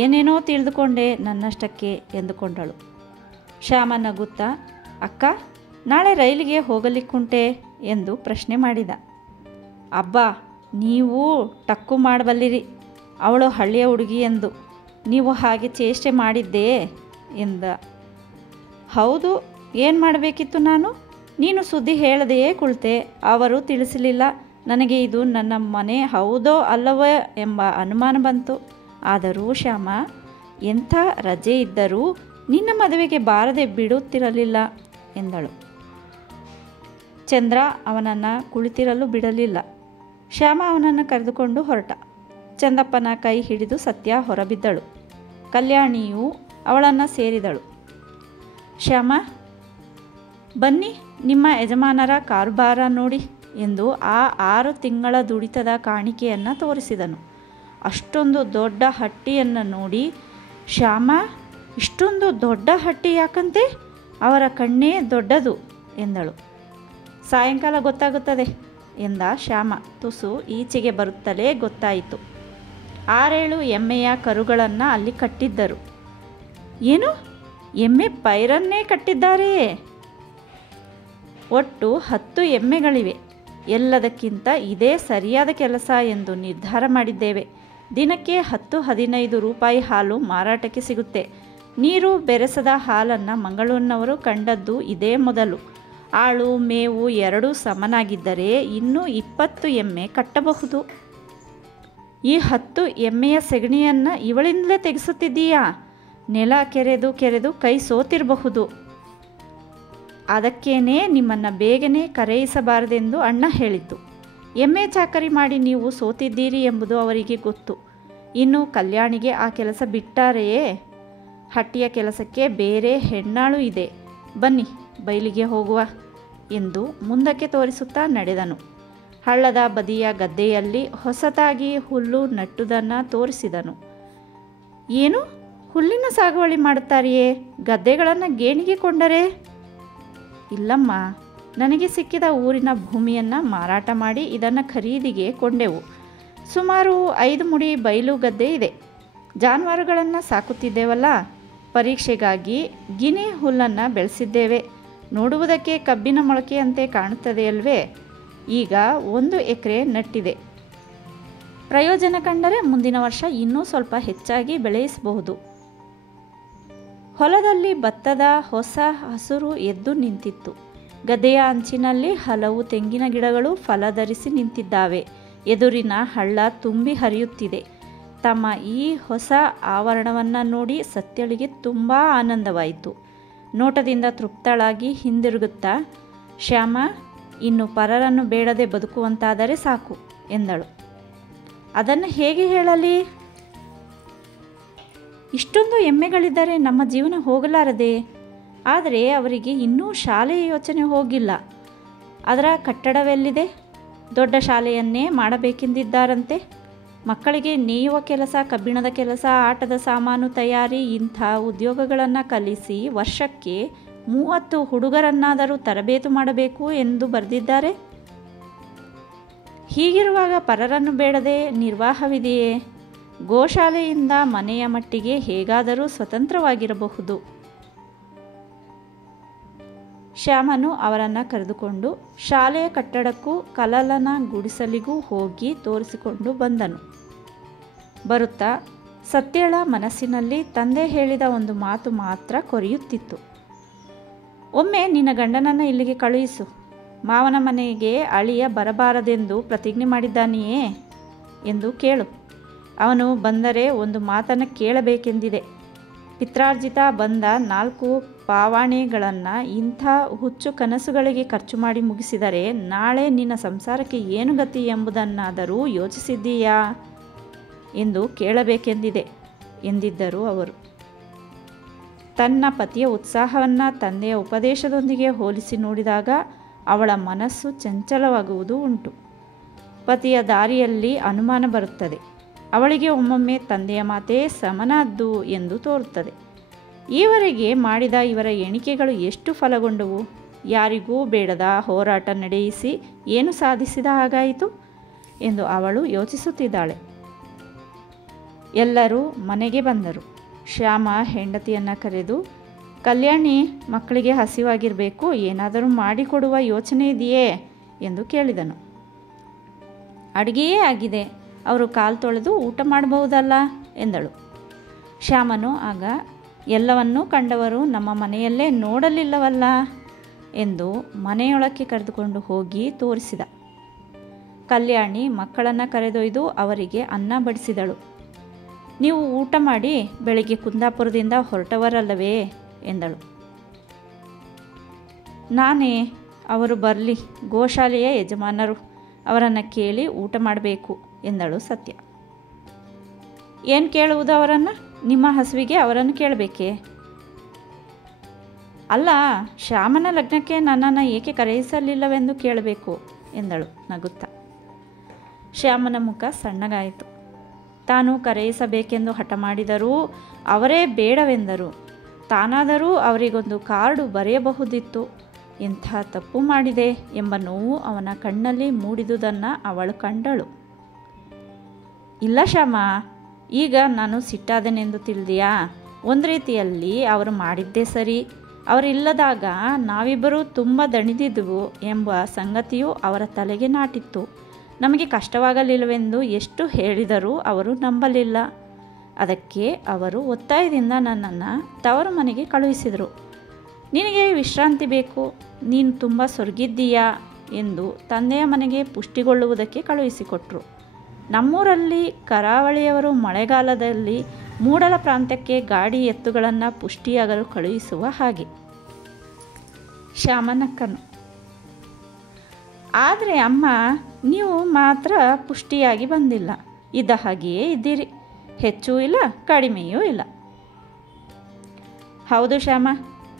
ಏನೇನೋ ತಿಳಿದುಕೊಂಡೆ ನನ್ನಷ್ಟಕ್ಕೆ ಎಂದುಕೊಂಡಳು. ಶ್ಯಾಮ ನಗುತ್ತಾ, ಅಕ್ಕ, ನಾಳೆ ರೈಲಿಗೆ ಹೋಗಲಿಕ್ಕುಂಟೆ ಎಂದು ಪ್ರಶ್ನೆ ಮಾಡಿದ. ಅಬ್ಬಾ, ನೀವು ಟಕ್ಕು ಮಾಡಬಲ್ಲಿರಿ, ಅವಳು ಹಳ್ಳಿಯ ಹುಡುಗಿ ಎಂದು ನೀವು ಹಾಗೆ ಚೇಷ್ಟೆ ಮಾಡಿದ್ದೇ ಎಂದ. ಹೌದು, ಏನು ಮಾಡಬೇಕಿತ್ತು ನಾನು? ನೀನು ಸುದ್ದಿ ಹೇಳದೆಯೇ ಕುಳಿತೆ, ಅವರು ತಿಳಿಸಲಿಲ್ಲ, ನನಗೆ ಇದು ನನ್ನ ಮನೆ ಹೌದೋ ಅಲ್ಲವೋ ಎಂಬ ಅನುಮಾನ ಬಂತು. ಆದರೂ ಶ್ಯಾಮ, ಎಂಥ ರಜೆ ಇದ್ದರೂ ನಿನ್ನ ಮದುವೆಗೆ ಬಾರದೆ ಬಿಡುತ್ತಿರಲಿಲ್ಲ ಎಂದಳು. ಚಂದ್ರ ಅವನನ್ನು ಕುಳಿತಿರಲು ಬಿಡಲಿಲ್ಲ. ಶ್ಯಾಮ ಅವನನ್ನು ಕರೆದುಕೊಂಡು ಹೊರಟ. ಚಂದಪ್ಪನ ಕೈ ಹಿಡಿದು ಸತ್ಯ ಹೊರಬಿದ್ದಳು. ಕಲ್ಯಾಣಿಯು ಅವಳನ್ನು ಸೇರಿದಳು. ಶ್ಯಾಮ, ಬನ್ನಿ ನಿಮ್ಮ ಯಜಮಾನರ ಕಾರುಬಾರ ನೋಡಿ ಎಂದು ಆ 6 ತಿಂಗಳ ದುಡಿತದ ಕಾಣಿಕೆಯನ್ನು ತೋರಿಸಿದನು. ಅಷ್ಟೊಂದು ದೊಡ್ಡ ಹಟ್ಟಿಯನ್ನು ನೋಡಿ, ಶ್ಯಾಮ, ಇಷ್ಟೊಂದು ದೊಡ್ಡ ಹಟ್ಟಿ ಯಾಕಂತೆ? ಅವರ ಕಣ್ಣೇ ದೊಡ್ಡದು ಎಂದಳು. ಸಾಯಂಕಾಲ ಗೊತ್ತಾಗುತ್ತದೆ ಎಂದ ಶ್ಯಾಮ. ತುಸು ಈಚೆಗೆ ಬರುತ್ತಲೇ ಗೊತ್ತಾಯಿತು. 6-7 ಎಮ್ಮೆಯ ಕರುಗಳನ್ನು ಅಲ್ಲಿ ಕಟ್ಟಿದ್ದರು. ಏನು, ಎಮ್ಮೆ ಪೈರನ್ನೇ ಕಟ್ಟಿದ್ದಾರೆಯೇ? ಒಟ್ಟು 10 ಎಮ್ಮೆಗಳಿವೆ. ಎಲ್ಲದಕ್ಕಿಂತ ಇದೇ ಸರಿಯಾದ ಕೆಲಸ ಎಂದು ನಿರ್ಧಾರ ಮಾಡಿದ್ದೇವೆ. ದಿನಕ್ಕೆ 10-15 ರೂಪಾಯಿ ಹಾಲು ಮಾರಾಟಕ್ಕೆ ಸಿಗುತ್ತೆ. ನೀರು ಬೆರೆಸದ ಹಾಲನ್ನು ಮಂಗಳೂರಿನವರು ಕಂಡದ್ದು ಇದೇ ಮೊದಲು. ಆಳು ಮೇವು ಎರಡೂ ಸಮನಾಗಿದ್ದರೆ ಇನ್ನೂ 20 ಎಮ್ಮೆ ಕಟ್ಟಬಹುದು. ಈ 10 ಎಮ್ಮೆಯ ಸೆಗಣಿಯನ್ನು ಇವಳಿಂದಲೇ ತೆಗೆಸುತ್ತಿದ್ದೀಯಾ? ನೆಲ ಕೆರೆದು ಕೆರೆದು ಕೈ ಸೋತಿರಬಹುದು. ಅದಕ್ಕೇನೆ ನಿಮ್ಮನ್ನು ಬೇಗನೆ ಕರೆಯಿಸಬಾರದೆಂದು ಅಣ್ಣ ಹೇಳಿದ್ದು. ಎಮ್ಮೆ ಚಾಕರಿ ಮಾಡಿ ನೀವು ಸೋತಿದ್ದೀರಿ ಎಂಬುದು ಅವರಿಗೆ ಗೊತ್ತು. ಇನ್ನು ಕಲ್ಯಾಣಿಗೆ ಆ ಕೆಲಸ ಬಿಟ್ಟಾರೆಯೇ? ಹಟ್ಟಿಯ ಕೆಲಸಕ್ಕೆ ಬೇರೆ ಹೆಣ್ಣಾಳು ಇದೆ. ಬನ್ನಿ ಬೈಲಿಗೆ ಹೋಗುವ ಎಂದು ಮುಂದಕ್ಕೆ ತೋರಿಸುತ್ತಾ ನಡೆದನು. ಹಳ್ಳದ ಬದಿಯ ಗದ್ದೆಯಲ್ಲಿ ಹೊಸತಾಗಿ ಹುಲ್ಲು ನಟ್ಟುದನ್ನು ತೋರಿಸಿದನು. ಏನು, ಹುಲ್ಲಿನ ಸಾಗುವಳಿ ಮಾಡುತ್ತಾರೆಯೇ? ಗದ್ದೆಗಳನ್ನು ಗೇಣಿಗೆ ಕೊಂಡರೆ? ಇಲ್ಲಮ್ಮ, ನನಗೆ ಸಿಕ್ಕಿದ ಊರಿನ ಭೂಮಿಯನ್ನು ಮಾರಾಟ ಮಾಡಿ ಇದನ್ನು ಖರೀದಿಗೆ ಕೊಂಡೆವು. ಸುಮಾರು 5 ಮುಡಿ ಬಯಲು ಗದ್ದೆ ಇದೆ. ಜಾನುವಾರುಗಳನ್ನು ಸಾಕುತ್ತಿದ್ದೇವಲ್ಲ, ಪರೀಕ್ಷೆಗಾಗಿ ಗಿನಿ ಹುಲ್ಲನ್ನು ಬೆಳೆಸಿದ್ದೇವೆ. ನೋಡುವುದಕ್ಕೆ ಕಬ್ಬಿನ ಮೊಳಕೆಯಂತೆ ಕಾಣುತ್ತದೆಯಲ್ವೇ? ಈಗ 1 ಎಕರೆ ನಟ್ಟಿದೆ. ಪ್ರಯೋಜನ ಕಂಡರೆ ಮುಂದಿನ ವರ್ಷ ಇನ್ನೂ ಸ್ವಲ್ಪ ಹೆಚ್ಚಾಗಿ ಬೆಳೆಯಿಸಬಹುದು. ಹೊಲದಲ್ಲಿ ಭತ್ತದ ಹೊಸ ಹಸುರು ಎದ್ದು ನಿಂತಿತ್ತು. ಗದ್ದೆಯ ಅಂಚಿನಲ್ಲಿ ಹಲವು ತೆಂಗಿನ ಗಿಡಗಳು ಫಲಧರಿಸಿ ನಿಂತಿದ್ದಾವೆ. ಎದುರಿನ ಹಳ್ಳ ತುಂಬಿ ಹರಿಯುತ್ತಿದೆ. ತಮ್ಮ ಈ ಹೊಸ ಆವರಣವನ್ನು ನೋಡಿ ಸತ್ಯಳಿಗೆ ತುಂಬ ಆನಂದವಾಯಿತು. ನೋಟದಿಂದ ತೃಪ್ತಳಾಗಿ ಹಿಂದಿರುಗುತ್ತಾ, ಶ್ಯಾಮ, ಇನ್ನು ಪರರನ್ನು ಬೇಡದೆ ಬದುಕುವಂತಾದರೆ ಸಾಕು ಎಂದಳು. ಅದನ್ನು ಹೇಗೆ ಹೇಳಲಿ? ಇಷ್ಟೊಂದು ಎಮ್ಮೆಗಳಿದ್ದರೆ ನಮ್ಮ ಜೀವನ ಹೋಗಲಾರದೆ. ಆದರೆ ಅವರಿಗೆ ಇನ್ನೂ ಶಾಲೆಯ ಯೋಚನೆ ಹೋಗಿಲ್ಲ. ಅದರ ಕಟ್ಟಡವೆಲ್ಲಿದೆ? ದೊಡ್ಡ ಶಾಲೆಯನ್ನೇ ಮಾಡಬೇಕೆಂದಿದ್ದಾರಂತೆ. ಮಕ್ಕಳಿಗೆ ನೇಯುವ ಕೆಲಸ, ಕಬ್ಬಿಣದ ಕೆಲಸ, ಆಟದ ಸಾಮಾನು ತಯಾರಿ ಇಂಥ ಉದ್ಯೋಗಗಳನ್ನು ಕಲಿಸಿ ವರ್ಷಕ್ಕೆ 30 ಹುಡುಗರನ್ನಾದರೂ ತರಬೇತು ಮಾಡಬೇಕು ಎಂದು ಬರೆದಿದ್ದಾರೆ. ಹೀಗಿರುವಾಗ ಪರರನ್ನು ಬೇಡದೆ ನಿರ್ವಾಹವಿದೆಯೇ? ಗೋಶಾಲೆಯಿಂದ ಮನೆಯ ಮಟ್ಟಿಗೆ ಹೇಗಾದರೂ ಸ್ವತಂತ್ರವಾಗಿರಬಹುದು. ಶ್ಯಾಮನು ಅವರನ್ನು ಕರೆದುಕೊಂಡು ಶಾಲೆಯ ಕಟ್ಟಡಕ್ಕೂ ಕಲಲನ ಗುಡಿಸಲಿಗೂ ಹೋಗಿ ತೋರಿಸಿಕೊಂಡು ಬಂದನು. ಬರುತ್ತಾ ಸತ್ಯಳ ಮನಸ್ಸಿನಲ್ಲಿ ತಂದೆ ಹೇಳಿದ ಒಂದು ಮಾತು ಮಾತ್ರ ಕೊರೆಯುತ್ತಿತ್ತು. ಒಮ್ಮೆ ನಿನ್ನ ಗಂಡನನ್ನು ಇಲ್ಲಿಗೆ ಕಳುಹಿಸು. ಮಾವನ ಮನೆಗೆ ಅಳಿಯ ಬರಬಾರದೆಂದು ಪ್ರತಿಜ್ಞೆ ಮಾಡಿದ್ದಾನೆಯೇ ಎಂದು ಕೇಳು. ಅವನು ಬಂದರೆ ಒಂದು ಮಾತನ್ನು ಕೇಳಬೇಕೆಂದಿದೆ. ಪಿತ್ರಾರ್ಜಿತ ಬಂದ 4 ಪಾವಾಣೆಗಳನ್ನು ಇಂಥ ಹುಚ್ಚು ಕನಸುಗಳಿಗೆ ಖರ್ಚು ಮಾಡಿ ಮುಗಿಸಿದರೆ ನಾಳೆ ನಿನ್ನ ಸಂಸಾರಕ್ಕೆ ಏನು ಗತಿ ಎಂಬುದನ್ನಾದರೂ ಯೋಚಿಸಿದ್ದೀಯಾ ಎಂದು ಕೇಳಬೇಕೆಂದಿದೆ ಎಂದಿದ್ದರು ಅವರು. ತನ್ನ ಪತಿಯ ಉತ್ಸಾಹವನ್ನು ತಂದೆಯ ಉಪದೇಶದೊಂದಿಗೆ ಹೋಲಿಸಿ ನೋಡಿದಾಗ ಅವಳ ಮನಸ್ಸು ಚಂಚಲವಾಗುವುದು ಉಂಟು. ಪತಿಯ ದಾರಿಯಲ್ಲಿ ಅನುಮಾನ ಬರುತ್ತದೆ. ಅವಳಿಗೆ ಒಮ್ಮೊಮ್ಮೆ ತಂದೆಯ ಮಾತೇ ಸಮನಾದ್ದು ಎಂದು ತೋರುತ್ತದೆ. ಈವರೆಗೆ ಮಾಡಿದ ಇವರ ಎಣಿಕೆಗಳು ಎಷ್ಟು ಫಲಗೊಂಡವು? ಯಾರಿಗೂ ಬೇಡದ ಹೋರಾಟ ನಡೆಯಿಸಿ ಏನು ಸಾಧಿಸಿದ ಹಾಗಾಯಿತು ಎಂದು ಅವಳು ಯೋಚಿಸುತ್ತಿದ್ದಾಳೆ. ಎಲ್ಲರೂ ಮನೆಗೆ ಬಂದರು. ಶ್ಯಾಮ ಹೆಂಡತಿಯನ್ನು ಕರೆದು, ಕಲ್ಯಾಣಿ, ಮಕ್ಕಳಿಗೆ ಹಸಿವಾಗಿರಬೇಕು, ಏನಾದರೂ ಮಾಡಿಕೊಡುವ ಯೋಚನೆ ಇದೆಯೇ ಎಂದು ಕೇಳಿದನು. ಅಡುಗೆಯೇ ಆಗಿದೆ, ಅವರು ಕಾಲು ತೊಳೆದು ಊಟ ಮಾಡಬಹುದಲ್ಲ ಎಂದಳು. ಶ್ಯಾಮನು ಆಗ, ಎಲ್ಲವನ್ನೂ ಕಂಡವರು ನಮ್ಮ ಮನೆಯಲ್ಲೇ ನೋಡಲಿಲ್ಲವಲ್ಲ ಎಂದು ಮನೆಯೊಳಕ್ಕೆ ಕರೆದುಕೊಂಡು ಹೋಗಿ ತೋರಿಸಿದ. ಕಲ್ಯಾಣಿ ಮಕ್ಕಳನ್ನು ಕರೆದೊಯ್ದು ಅವರಿಗೆ ಅನ್ನ ಬಡಿಸಿದಳು. ನೀವು ಊಟ ಮಾಡಿ ಬೆಳಿಗ್ಗೆ ಕುಂದಾಪುರದಿಂದ ಹೊರಟವರಲ್ಲವೇ ಎಂದಳು. ನಾನೇ, ಅವರು ಬರಲಿ, ಗೋಶಾಲೆಯ ಯಜಮಾನರು, ಅವರನ್ನು ಕೇಳಿ ಊಟ ಮಾಡಬೇಕು ಎಂದಳು ಸತ್ಯ. ಏನು ಕೇಳುವುದು ಅವರನ್ನು? ನಿಮ್ಮ ಹಸುವಿಗೆ ಅವರನ್ನು ಕೇಳಬೇಕೇ? ಅಲ್ಲ, ಶ್ಯಾಮನ ಲಗ್ನಕ್ಕೆ ನನ್ನನ್ನು ಏಕೆ ಕರೆಯಿಸಲಿಲ್ಲವೆಂದು ಕೇಳಬೇಕು ಎಂದಳು ನಗುತ್ತಾ. ಶ್ಯಾಮನ ಮುಖ ಸಣ್ಣಗಾಯಿತು. ತಾನು ಕರೆಯಿಸಬೇಕೆಂದು ಹಠ ಮಾಡಿದರೂ ಅವರೇ ಬೇಡವೆಂದರು. ತಾನಾದರೂ ಅವರಿಗೊಂದು ಕಾರ್ಡು ಬರೆಯಬಹುದಿತ್ತು. ಇಂಥ ತಪ್ಪು ಮಾಡಿದೆ ಎಂಬ ನೋವು ಅವನ ಕಣ್ಣಲ್ಲಿ ಮೂಡಿದುದನ್ನು ಅವಳು ಕಂಡಳು. ಇಲ್ಲ ಶ್ಯಾಮ, ಈಗ ನಾನು ಸಿಟ್ಟಾದೆನೆಂದು ತಿಳಿದೆಯಾ? ಒಂದು ರೀತಿಯಲ್ಲಿ ಅವರು ಮಾಡಿದ್ದೇ ಸರಿ. ಅವರಿಲ್ಲದಾಗ ನಾವಿಬ್ಬರೂ ತುಂಬ ದಣಿದಿದ್ದೆವು ಎಂಬ ಸಂಗತಿಯು ಅವರ ತಲೆಗೆ ನಾಟಿತ್ತು. ನಮಗೆ ಕಷ್ಟವಾಗಲಿಲ್ಲವೆಂದು ಎಷ್ಟು ಹೇಳಿದರೂ ಅವರು ನಂಬಲಿಲ್ಲ. ಅದಕ್ಕೆ ಅವರು ಒತ್ತಾಯದಿಂದ ನನ್ನನ್ನು ತವರು ಮನೆಗೆ ಕಳುಹಿಸಿದರು. ನಿನಗೆ ವಿಶ್ರಾಂತಿ ಬೇಕು, ನೀನು ತುಂಬ ಸೊರಗಿದ್ದೀಯಾ ಎಂದು ತಂದೆಯ ಮನೆಗೆ ಪುಷ್ಟಿಗೊಳ್ಳುವುದಕ್ಕೆ ಕಳುಹಿಸಿಕೊಟ್ರು. ನಮ್ಮೂರಲ್ಲಿ ಕರಾವಳಿಯವರು ಮಳೆಗಾಲದಲ್ಲಿ ಮೂಡಲ ಪ್ರಾಂತ್ಯಕ್ಕೆ ಗಾಡಿ ಎತ್ತುಗಳನ್ನು ಪುಷ್ಟಿಯಾಗಲು ಕಳುಹಿಸುವ ಹಾಗೆ. ಶ್ಯಾಮನಕ್ಕನು. ಆದರೆ ಅಮ್ಮ, ನೀವು ಮಾತ್ರ ಪುಷ್ಟಿಯಾಗಿ ಬಂದಿಲ್ಲ. ಇದ್ದ ಹಾಗೆಯೇ ಇದ್ದೀರಿ. ಹೆಚ್ಚೂ ಇಲ್ಲ, ಕಡಿಮೆಯೂ ಇಲ್ಲ. ಹೌದು ಶ್ಯಾಮ,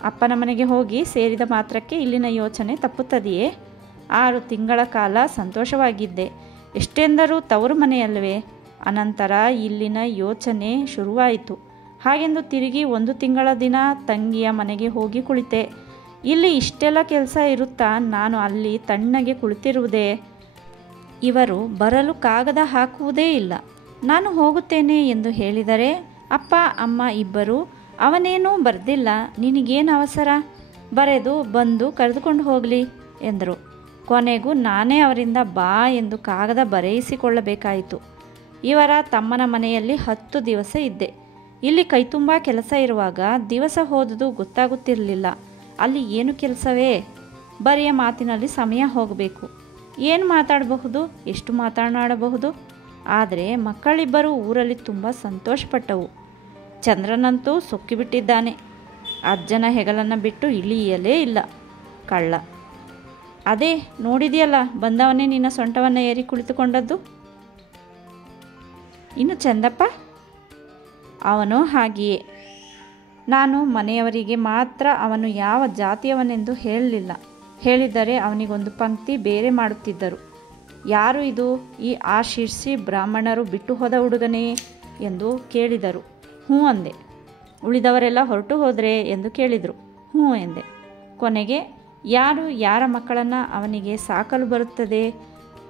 ಅಪ್ಪನ ಮನೆಗೆ ಹೋಗಿ ಸೇರಿದ ಮಾತ್ರಕ್ಕೆ ಇಲ್ಲಿನ ಯೋಚನೆ ತಪ್ಪುತ್ತದೆಯೇ? 6 ತಿಂಗಳ ಕಾಲ ಸಂತೋಷವಾಗಿದ್ದೆ. ಎಷ್ಟೆಂದರೂ ತವರು ಮನೆಯಲ್ಲವೇ? ಅನಂತರ ಇಲ್ಲಿನ ಯೋಚನೆ ಶುರುವಾಯಿತು. ಹಾಗೆಂದು ತಿರುಗಿ 1 ತಿಂಗಳ ದಿನ ತಂಗಿಯ ಮನೆಗೆ ಹೋಗಿ ಕುಳಿತೆ. ಇಲ್ಲಿ ಇಷ್ಟೆಲ್ಲ ಕೆಲಸ ಇರುತ್ತಾ ನಾನು ಅಲ್ಲಿ ತಣ್ಣಗೆ ಕುಳಿತಿರುವುದೇ? ಇವರು ಬರಲು ಕಾಗದ ಹಾಕುವುದೇ ಇಲ್ಲ. ನಾನು ಹೋಗುತ್ತೇನೆ ಎಂದು ಹೇಳಿದರೆ ಅಪ್ಪ ಅಮ್ಮ ಇಬ್ಬರು, ಅವನೇನೂ ಬರೆದಿಲ್ಲ, ನಿನಗೇನು ಅವಸರ, ಬರೆದು ಬಂದು ಕರೆದುಕೊಂಡು ಹೋಗಲಿ ಎಂದರು. ಕೊನೆಗೂ ನಾನೇ ಅವರಿಂದ ಬಾ ಎಂದು ಕಾಗದ ಬರೆಯಿಸಿಕೊಳ್ಳಬೇಕಾಯಿತು. ಇವರ ತಮ್ಮನ ಮನೆಯಲ್ಲಿ 10 ದಿವಸ ಇದ್ದೆ. ಇಲ್ಲಿ ಕೈತುಂಬ ಕೆಲಸ ಇರುವಾಗ ದಿವಸ ಹೋದುದು ಗೊತ್ತಾಗುತ್ತಿರಲಿಲ್ಲ. ಅಲ್ಲಿ ಏನು ಕೆಲಸವೇ? ಬರಿಯ ಮಾತಿನಲ್ಲಿ ಸಮಯ ಹೋಗಬೇಕು. ಏನು ಮಾತಾಡಬಹುದು, ಎಷ್ಟು ಮಾತನಾಡಬಹುದು? ಆದರೆ ಮಕ್ಕಳಿಬ್ಬರು ಊರಲ್ಲಿ ತುಂಬ ಸಂತೋಷಪಟ್ಟವು. ಚಂದ್ರನಂತೂ ಸೊಕ್ಕಿಬಿಟ್ಟಿದ್ದಾನೆ. ಅಜ್ಜನ ಹೆಗಲನ್ನು ಬಿಟ್ಟು ಇಳಿಯಲೇ ಇಲ್ಲ. ಕಳ್ಳ. ಅದೇ ನೋಡಿದೆಯಲ್ಲ, ಬಂದವನೇ ನಿನ್ನ ಸೊಂಟವನ್ನು ಏರಿ ಕುಳಿತುಕೊಂಡದ್ದು. ಇನ್ನು ಚಂದಪ್ಪ, ಅವನು ಹಾಗೆಯೇ. ನಾನು ಮನೆಯವರಿಗೆ ಮಾತ್ರ ಅವನು ಯಾವ ಜಾತಿಯವನೆಂದು ಹೇಳಲಿಲ್ಲ. ಹೇಳಿದ್ದರೆ ಅವನಿಗೊಂದು ಪಂಕ್ತಿ ಬೇರೆ ಮಾಡುತ್ತಿದ್ದರು. ಯಾರು ಇದು? ಈ ಆಶೀರ್ಷಿ ಬ್ರಾಹ್ಮಣರು ಬಿಟ್ಟು ಹೋದ ಹುಡುಗನೇ ಎಂದು ಕೇಳಿದರು. ಹ್ಞೂ ಅಂದೆ. ಉಳಿದವರೆಲ್ಲ ಹೊರಟು ಹೋದರೆ ಎಂದು ಕೇಳಿದರು. ಹ್ಞೂ ಎಂದೆ. ಕೊನೆಗೆ ಯಾರು ಯಾರ ಮಕ್ಕಳನ್ನು ಅವನಿಗೆ ಸಾಕಲು ಬರುತ್ತದೆ,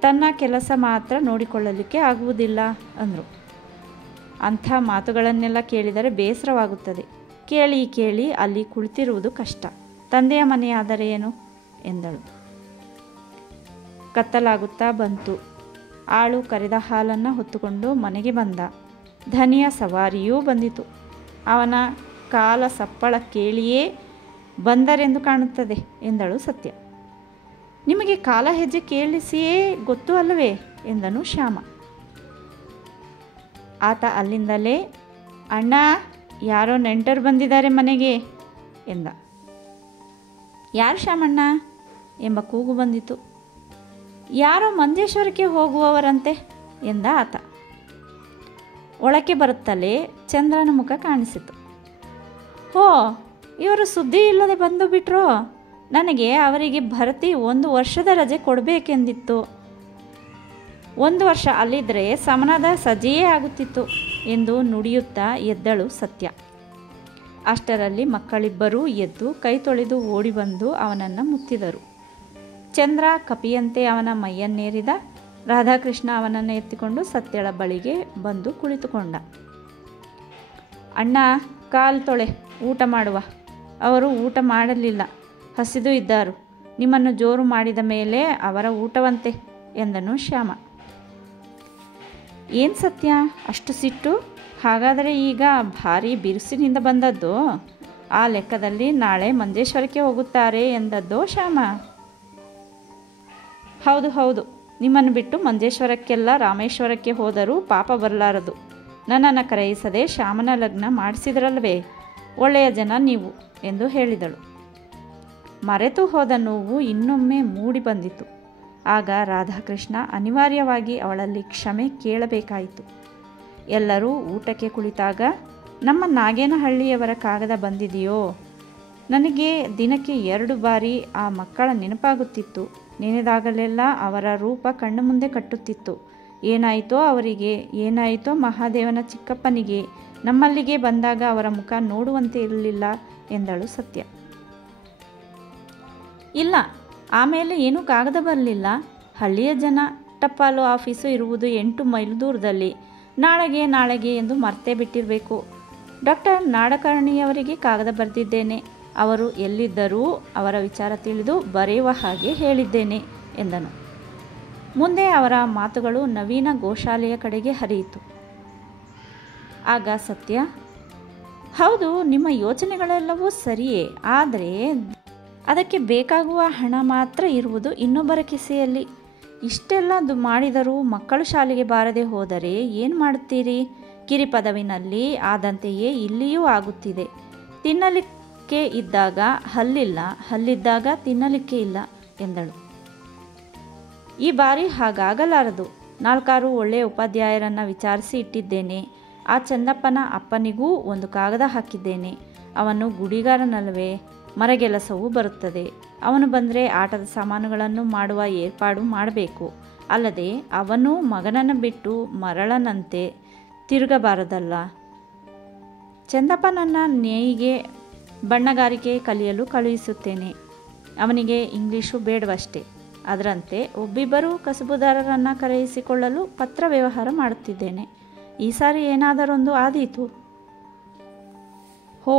ತನ್ನ ಕೆಲಸ ಮಾತ್ರ ನೋಡಿಕೊಳ್ಳಲಿಕ್ಕೆ ಆಗುವುದಿಲ್ಲ ಅಂದರು. ಅಂಥ ಮಾತುಗಳನ್ನೆಲ್ಲ ಕೇಳಿದರೆ ಬೇಸರವಾಗುತ್ತದೆ. ಕೇಳಿ ಕೇಳಿ ಅಲ್ಲಿ ಕುಳಿತಿರುವುದು ಕಷ್ಟ. ತಂದೆಯ ಮನೆಯಾದರೆ ಏನು ಎಂದಳು. ಕತ್ತಲಾಗುತ್ತಾ ಬಂತು. ಆಳು ಕರೆದ ಹಾಲನ್ನು ಹೊತ್ತುಕೊಂಡು ಮನೆಗೆ ಬಂದ. ಧನಿಯ ಸವಾರಿಯೂ ಬಂದಿತು. ಅವನ ಕಾಲ ಸಪ್ಪಳ ಕೇಳಿಯೇ ಬಂದರೆಂದು ಕಾಣುತ್ತದೆ ಎಂದಳು ಸತ್ಯ. ನಿಮಗೆ ಕಾಲ ಹೆಜ್ಜೆ ಕೇಳಿಸಿಯೇ ಗೊತ್ತು ಅಲ್ಲವೇ ಎಂದನು ಶ್ಯಾಮ. ಆತ ಅಲ್ಲಿಂದಲೇ, ಅಣ್ಣ, ಯಾರೋ ನೆಂಟರು ಬಂದಿದ್ದಾರೆ ಮನೆಗೆ ಎಂದ. ಯಾರು ಶ್ಯಾಮಣ್ಣ ಎಂಬ ಕೂಗು ಬಂದಿತು. ಯಾರೋ ಮಂಜೇಶ್ವರಕ್ಕೆ ಹೋಗುವವರಂತೆ ಎಂದ ಆತ. ಒಳಕ್ಕೆ ಬರುತ್ತಲೇ ಚಂದ್ರನ ಮುಖ ಕಾಣಿಸಿತು. ಹೋ, ಇವರು ಸುದ್ದಿ ಇಲ್ಲದೆ ಬಂದು ಬಿಟ್ರೋ? ನನಗೆ ಅವರಿಗೆ ಭರತಿ 1 ವರ್ಷದ ರಜೆ ಕೊಡಬೇಕೆಂದಿತ್ತು. 1 ವರ್ಷ ಅಲ್ಲಿದ್ದರೆ ಸಮನದ ಸಜಿಯೇ ಆಗುತ್ತಿತ್ತು ಎಂದು ನುಡಿಯುತ್ತಾ ಎದ್ದಳು ಸತ್ಯ. ಅಷ್ಟರಲ್ಲಿ ಮಕ್ಕಳಿಬ್ಬರೂ ಎದ್ದು ಕೈ ತೊಳೆದು ಓಡಿ ಬಂದು ಅವನನ್ನು ಮುತ್ತಿದರು. ಚಂದ್ರ ಕಪಿಯಂತೆ ಅವನ ಮೈಯನ್ನೇರಿದ. ರಾಧಾಕೃಷ್ಣ ಅವನನ್ನು ಎತ್ತಿಕೊಂಡು ಸತ್ಯಳ ಬಳಿಗೆ ಬಂದು ಕುಳಿತುಕೊಂಡ. ಅಣ್ಣ, ಕಾಲು ತೊಳೆ, ಊಟ ಮಾಡುವ. ಅವರು ಊಟ ಮಾಡಲಿಲ್ಲ, ಹಸಿದು ಇದ್ದರು. ನಿಮ್ಮನ್ನು ಜೋರು ಮಾಡಿದ ಮೇಲೆ ಅವರ ಊಟವಂತೆ ಎಂದನು ಶ್ಯಾಮ. ಏನು ಸತ್ಯ, ಅಷ್ಟು ಸಿಟ್ಟು? ಹಾಗಾದರೆ ಈಗ ಭಾರಿ ಬಿರುಸಿನಿಂದ ಬಂದದ್ದು? ಆ ಲೆಕ್ಕದಲ್ಲಿ ನಾಳೆ ಮಂಜೇಶ್ವರಕ್ಕೆ ಹೋಗುತ್ತಾರೆ ಎಂದದ್ದೋ ಶ್ಯಾಮ? ಹೌದು ಹೌದು, ನಿಮ್ಮನ್ನು ಬಿಟ್ಟು ಮಂಜೇಶ್ವರಕ್ಕೆಲ್ಲ ರಾಮೇಶ್ವರಕ್ಕೆ ಹೋದರೂ ಪಾಪ ಬರಲಾರದು. ನನ್ನನ್ನು ಕರೆಯಿಸದೆ ಶ್ಯಾಮನ ಲಗ್ನ ಮಾಡಿಸಿದ್ರಲ್ವೇ, ಒಳ್ಳೆಯ ಜನ ನೀವು ಎಂದು ಹೇಳಿದಳು. ಮರೆತು ಹೋದ ನೋವು ಇನ್ನೊಮ್ಮೆ ಮೂಡಿ ಬಂದಿತು. ಆಗ ರಾಧಾಕೃಷ್ಣ ಅನಿವಾರ್ಯವಾಗಿ ಅವಳಲ್ಲಿ ಕ್ಷಮೆ ಕೇಳಬೇಕಾಯಿತು. ಎಲ್ಲರೂ ಊಟಕ್ಕೆ ಕುಳಿತಾಗ, ನಮ್ಮ ನಾಗೇನಹಳ್ಳಿಯವರ ಕಾಗದ ಬಂದಿದೆಯೋ? ನನಗೆ ದಿನಕ್ಕೆ 2 ಬಾರಿ ಆ ಮಕ್ಕಳ ನೆನಪಾಗುತ್ತಿತ್ತು. ನೆನೆದಾಗಲೆಲ್ಲ ಅವರ ರೂಪ ಕಣ್ಣು ಮುಂದೆ ಕಟ್ಟುತ್ತಿತ್ತು. ಏನಾಯಿತೋ ಅವರಿಗೆ, ಏನಾಯಿತೋ ಮಹಾದೇವನ ಚಿಕ್ಕಪ್ಪನಿಗೆ, ನಮ್ಮಲ್ಲಿಗೆ ಬಂದಾಗ ಅವರ ಮುಖ ನೋಡುವಂತೆ ಇರಲಿಲ್ಲ ಎಂದಳು ಸತ್ಯ. ಇಲ್ಲ, ಆಮೇಲೆ ಏನೂ ಕಾಗದ ಬರಲಿಲ್ಲ. ಹಳ್ಳಿಯ ಜನ, ಟಪಾಲು ಆಫೀಸು ಇರುವುದು 8 ಮೈಲು ದೂರದಲ್ಲಿ. ನಾಳೆಗೆ ಎಂದು ಮರ್ತೇ ಬಿಟ್ಟಿರಬೇಕು. ಡಾಕ್ಟರ್ ನಾಡಕರ್ಣಿಯವರಿಗೆ ಕಾಗದ ಬರೆದಿದ್ದೇನೆ. ಅವರು ಎಲ್ಲಿದ್ದರೂ ಅವರ ವಿಚಾರ ತಿಳಿದು ಬರೆಯುವ ಹಾಗೆ ಹೇಳಿದ್ದೇನೆ ಎಂದನು. ಮುಂದೆ ಅವರ ಮಾತುಗಳು ನವೀನ ಗೋಶಾಲೆಯ ಕಡೆಗೆ ಹರಿಯಿತು. ಆಗ ಸತ್ಯ, ಹೌದು, ನಿಮ್ಮ ಯೋಚನೆಗಳೆಲ್ಲವೂ ಸರಿಯೇ, ಆದರೆ ಅದಕ್ಕೆ ಬೇಕಾಗುವ ಹಣ ಮಾತ್ರ ಇರುವುದು ಇನ್ನೊಬ್ಬರ ಕಿಸೆಯಲ್ಲಿ. ಇಷ್ಟೆಲ್ಲ ಮಾಡಿದರೂ ಮಕ್ಕಳು ಶಾಲೆಗೆ ಬಾರದೆ ಹೋದರೆ ಏನು ಮಾಡುತ್ತೀರಿ? ಕಿರಿಪದವಿನಲ್ಲಿ ಆದಂತೆಯೇ ಇಲ್ಲಿಯೂ ಆಗುತ್ತಿದೆ. ತಿನ್ನಲಿಕ್ಕೆ ಇದ್ದಾಗ ಹಲ್ಲಿಲ್ಲ, ಹಲ್ಲಿದ್ದಾಗ ತಿನ್ನಲಿಕ್ಕೆ ಇಲ್ಲ ಎಂದಳು. ಈ ಬಾರಿ ಹಾಗಾಗಲಾರದು. 4 ಒಳ್ಳೆಯ ಉಪಾಧ್ಯಾಯರನ್ನು ವಿಚಾರಿಸಿ ಇಟ್ಟಿದ್ದೇನೆ. ಆ ಚಂದಪ್ಪನ ಅಪ್ಪನಿಗೂ ಒಂದು ಕಾಗದ ಹಾಕಿದ್ದೇನೆ. ಅವನು ಗುಡಿಗಾರನಲ್ಲವೇ, ಮರಗೆಲಸವೂ ಬರುತ್ತದೆ. ಅವನು ಬಂದರೆ ಆಟದ ಸಾಮಾನುಗಳನ್ನು ಮಾಡುವ ಏರ್ಪಾಡು ಮಾಡಬೇಕು. ಅಲ್ಲದೆ ಅವನು ಮಗನನ್ನು ಬಿಟ್ಟು ಮರಳನಂತೆ ತಿರುಗಬಾರದಲ್ಲ. ಚಂದಪ್ಪನನ್ನ ನೇಯಿಗೆ ಬಣ್ಣಗಾರಿಕೆ ಕಲಿಯಲು ಕಳುಹಿಸುತ್ತೇನೆ. ಅವನಿಗೆ ಇಂಗ್ಲೀಷು ಬೇಡವಷ್ಟೇ. ಅದರಂತೆ ಒಬ್ಬಿಬ್ಬರು ಕಸುಬುದಾರರನ್ನು ಕರೆಯಿಸಿಕೊಳ್ಳಲು ಪತ್ರ ವ್ಯವಹಾರ ಮಾಡುತ್ತಿದ್ದೇನೆ. ಈ ಸಾರಿ ಏನಾದರೊಂದು ಆದೀತು. ಹೋ,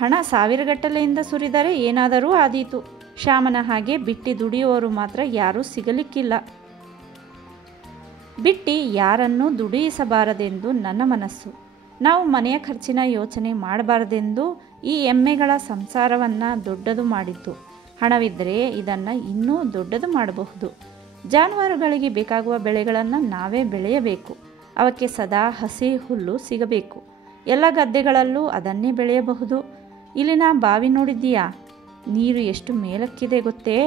ಹಣ 1000 ಗಟ್ಟಲೆಯಿಂದ ಸುರಿದರೆ ಏನಾದರೂ ಆದೀತು. ಶ್ಯಾಮನ ಹಾಗೆ ಬಿಟ್ಟು ದುಡಿಯುವವರು ಮಾತ್ರ ಯಾರೂ ಸಿಗಲಿಕ್ಕಿಲ್ಲ. ಬಿಟ್ಟು ಯಾರನ್ನೂ ದುಡಿಯಿಸಬಾರದೆಂದು ನನ್ನ ಮನಸ್ಸು. ನಾವು ಮನೆಯ ಖರ್ಚಿನ ಯೋಚನೆ ಮಾಡಬಾರದೆಂದು ಈ ಎಮ್ಮೆಗಳ ಸಂಸಾರವನ್ನು ದೊಡ್ಡದು ಮಾಡಿದ್ದು. ಹಣವಿದ್ದರೆ ಇದನ್ನು ಇನ್ನೂ ದೊಡ್ಡದು ಮಾಡಬಹುದು. ಜಾನುವಾರುಗಳಿಗೆ ಬೇಕಾಗುವ ಬೆಳೆಗಳನ್ನು ನಾವೇ ಬೆಳೆಯಬೇಕು. ಅವಕ್ಕೆ ಸದಾ ಹಸಿ ಹುಲ್ಲು ಸಿಗಬೇಕು. ಎಲ್ಲ ಗದ್ದೆಗಳಲ್ಲೂ ಅದನ್ನೇ ಬೆಳೆಯಬಹುದು. ಇಲ್ಲಿನ ಬಾವಿ ನೋಡಿದ್ದೀಯಾ? ನೀರು ಎಷ್ಟು ಮೇಲಕ್ಕಿದೆ ಗೊತ್ತೇ?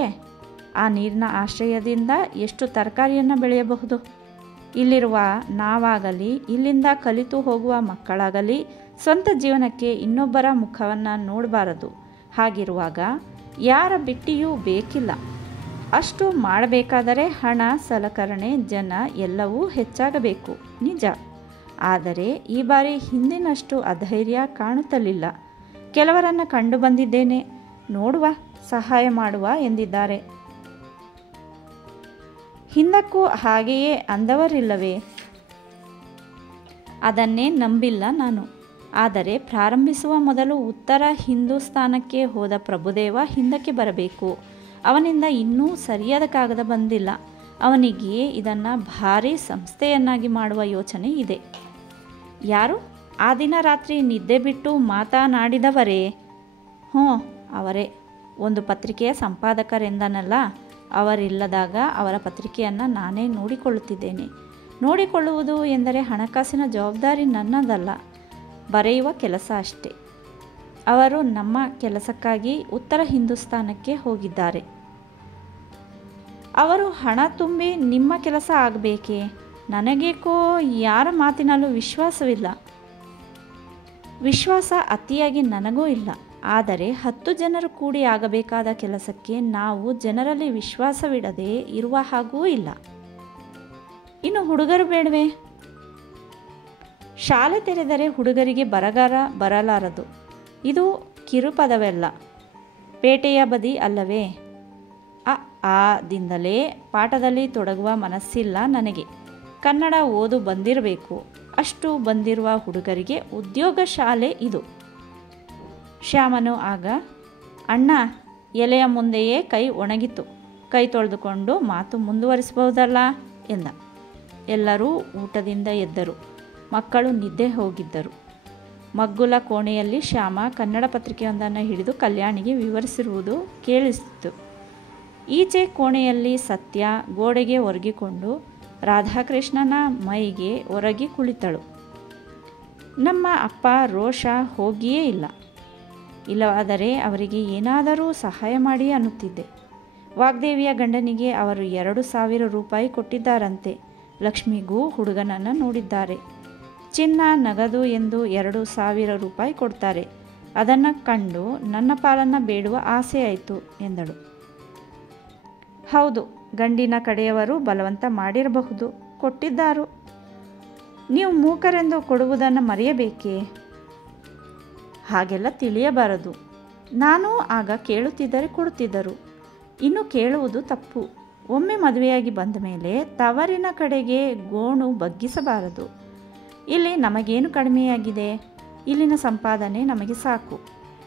ಆ ನೀರಿನ ಆಶ್ರಯದಿಂದ ಎಷ್ಟು ತರಕಾರಿಯನ್ನು ಬೆಳೆಯಬಹುದು. ಇಲ್ಲಿರುವ ನಾವಾಗಲಿ, ಇಲ್ಲಿಂದ ಕಲಿತು ಹೋಗುವ ಮಕ್ಕಳಾಗಲಿ ಸ್ವಂತ ಜೀವನಕ್ಕೆ ಇನ್ನೊಬ್ಬರ ಮುಖವನ್ನು ನೋಡಬಾರದು. ಹಾಗಿರುವಾಗ ಯಾರ ಬಿಟ್ಟಿಯೂ ಬೇಕಿಲ್ಲ. ಅಷ್ಟು ಮಾಡಬೇಕಾದರೆ ಹಣ, ಸಲಕರಣೆ, ಜನ ಎಲ್ಲವೂ ಹೆಚ್ಚಾಗಬೇಕು, ನಿಜ. ಆದರೆ ಈ ಬಾರಿ ಹಿಂದಿನಷ್ಟು ಅಧೈರ್ಯ ಕಾಣುತ್ತಲಿಲ್ಲ. ಕೆಲವರನ್ನು ಕಂಡು ಬಂದಿದ್ದೇನೆ, ನೋಡುವ, ಸಹಾಯ ಮಾಡುವ ಎಂದಿದ್ದಾರೆ. ಹಿಂದಕ್ಕೂ ಹಾಗೆಯೇ ಅಂದವರಿಲ್ಲವೇ? ಅದನ್ನೇ ನಂಬಿಲ್ಲ ನಾನು. ಆದರೆ ಪ್ರಾರಂಭಿಸುವ ಮೊದಲು ಉತ್ತರ ಹಿಂದೂಸ್ತಾನಕ್ಕೆ ಹೋದ ಪ್ರಭುದೇವ ಹಿಂದಕ್ಕೆ ಬರಬೇಕು. ಅವನಿಂದ ಇನ್ನೂ ಸರಿಯಾದ ಕಾಗದ ಬಂದಿಲ್ಲ. ಅವನಿಗೆ ಇದನ್ನು ಭಾರೀ ಸಂಸ್ಥೆಯನ್ನಾಗಿ ಮಾಡುವ ಯೋಚನೆ ಇದೆ. ಯಾರು? ಆ ದಿನ ರಾತ್ರಿ ನಿದ್ದೆ ಬಿಟ್ಟು ಮಾತನಾಡಿದವರೇ? ಅವರೇ. ಒಂದು ಪತ್ರಿಕೆಯ ಸಂಪಾದಕರೆಂದನಲ್ಲ, ಅವರಿಲ್ಲದಾಗ ಅವರ ಪತ್ರಿಕೆಯನ್ನು ನಾನೇ ನೋಡಿಕೊಳ್ಳುತ್ತಿದ್ದೇನೆ. ನೋಡಿಕೊಳ್ಳುವುದು ಎಂದರೆ ಹಣಕಾಸಿನ ಜವಾಬ್ದಾರಿ ನನ್ನದಲ್ಲ, ಬರೆಯುವ ಕೆಲಸ ಅಷ್ಟೇ. ಅವರು ನಮ್ಮ ಕೆಲಸಕ್ಕಾಗಿ ಉತ್ತರ ಹಿಂದೂಸ್ತಾನಕ್ಕೆ ಹೋಗಿದ್ದಾರೆ. ಅವರು ಹಣ ತುಂಬಿ ನಿಮ್ಮ ಕೆಲಸ ಆಗಬೇಕೇ? ನನಗೇಕೋ ಯಾರ ಮಾತಿನಲ್ಲೂ ವಿಶ್ವಾಸವಿಲ್ಲ. ವಿಶ್ವಾಸ ಅತಿಯಾಗಿ ನನಗೂ ಇಲ್ಲ. ಆದರೆ 10 ಜನರು ಕೂಡಿ ಆಗಬೇಕಾದ ಕೆಲಸಕ್ಕೆ ನಾವು ಜನರಲ್ಲಿ ವಿಶ್ವಾಸವಿಡದೆ ಇರುವ ಹಾಗೂ ಇಲ್ಲ. ಇನ್ನು ಹುಡುಗರು ಬೇಡವೇ? ಶಾಲೆ ತೆರೆದರೆ ಹುಡುಗರಿಗೆ ಬರಗಾರ ಬರಲಾರದು. ಇದು ಕಿರುಪದವೆಲ್ಲ, ಪೇಟೆಯ ಬದಿ ಅಲ್ಲವೇ? ಆ ದಿಂದಲೇ ಪಾಠದಲ್ಲಿ ತೊಡಗುವ ಮನಸ್ಸಿಲ್ಲ ನನಗೆ. ಕನ್ನಡ ಓದು ಬಂದಿರಬೇಕು. ಅಷ್ಟು ಬಂದಿರುವ ಹುಡುಗರಿಗೆ ಉದ್ಯೋಗ ಶಾಲೆ ಇದು. ಶ್ಯಾಮನು ಆಗ, ಅಣ್ಣ, ಎಲೆಯ ಮುಂದೆಯೇ ಕೈ ಒಣಗಿತು, ಕೈ ತೊಳೆದುಕೊಂಡು ಮಾತು ಮುಂದುವರಿಸಬಹುದಲ್ಲ ಎಂದ. ಎಲ್ಲರೂ ಊಟದಿಂದ ಎದ್ದರು. ಮಕ್ಕಳು ನಿದ್ದೆ ಹೋಗಿದ್ದರು. ಮಗ್ಗುಲ ಕೋಣೆಯಲ್ಲಿ ಶ್ಯಾಮ ಕನ್ನಡ ಪತ್ರಿಕೆಯೊಂದನ್ನು ಹಿಡಿದು ಕಲ್ಯಾಣಿಗೆ ವಿವರಿಸಿರುವುದು ಕೇಳಿಸಿತು. ಈಚೆ ಕೋಣೆಯಲ್ಲಿ ಸತ್ಯ ಗೋಡೆಗೆ ಒರಗಿಕೊಂಡು ರಾಧಾಕೃಷ್ಣನ ಮೈಗೆ ಒರಗಿ ಕುಳಿತಳು. ನಮ್ಮ ಅಪ್ಪ ರೋಷ ಹೋಗಿಯೇ ಇಲ್ಲವಾದರೆ ಅವರಿಗೆ ಏನಾದರೂ ಸಹಾಯ ಮಾಡಿ ಅನ್ನುತ್ತಿದ್ದೆ. ವಾಗ್ದೇವಿಯ ಗಂಡನಿಗೆ ಅವರು 2,000 ರೂಪಾಯಿ ಕೊಟ್ಟಿದ್ದಾರಂತೆ. ಲಕ್ಷ್ಮಿಗೂ ಹುಡುಗನನ್ನು ನೋಡಿದ್ದಾರೆ. ಚಿನ್ನ ನಗದು ಎಂದು 2,000 ರೂಪಾಯಿ ಕೊಡ್ತಾರೆ. ಅದನ್ನು ಕಂಡು ನನ್ನ ಪಾಲನ್ನು ಬೇಡುವ ಆಸೆ ಆಯಿತು ಎಂದಳು. ಹೌದು, ಗಂಡಿನ ಕಡೆಯವರು ಬಲವಂತ ಮಾಡಿರಬಹುದು, ಕೊಟ್ಟಿದ್ದಾರು. ನೀವು ಮೂಕರೆಂದು ಕೊಡುವುದನ್ನು ಮರೆಯಬೇಕೇ? ಹಾಗೆಲ್ಲ ತಿಳಿಯಬಾರದು. ನಾನು ಆಗ ಕೇಳುತ್ತಿದ್ದರೆ ಕೊಡುತ್ತಿದ್ದರು. ಇನ್ನು ಕೇಳುವುದು ತಪ್ಪು. ಒಮ್ಮೆ ಮದುವೆಯಾಗಿ ಬಂದ ಮೇಲೆ ತವರಿನ ಕಡೆಗೆ ಗೋಣು ಬಗ್ಗಿಸಬಾರದು. ಇಲ್ಲಿ ನಮಗೇನು ಕಡಿಮೆಯಾಗಿದೆ? ಇಲ್ಲಿನ ಸಂಪಾದನೆ ನಮಗೆ ಸಾಕು.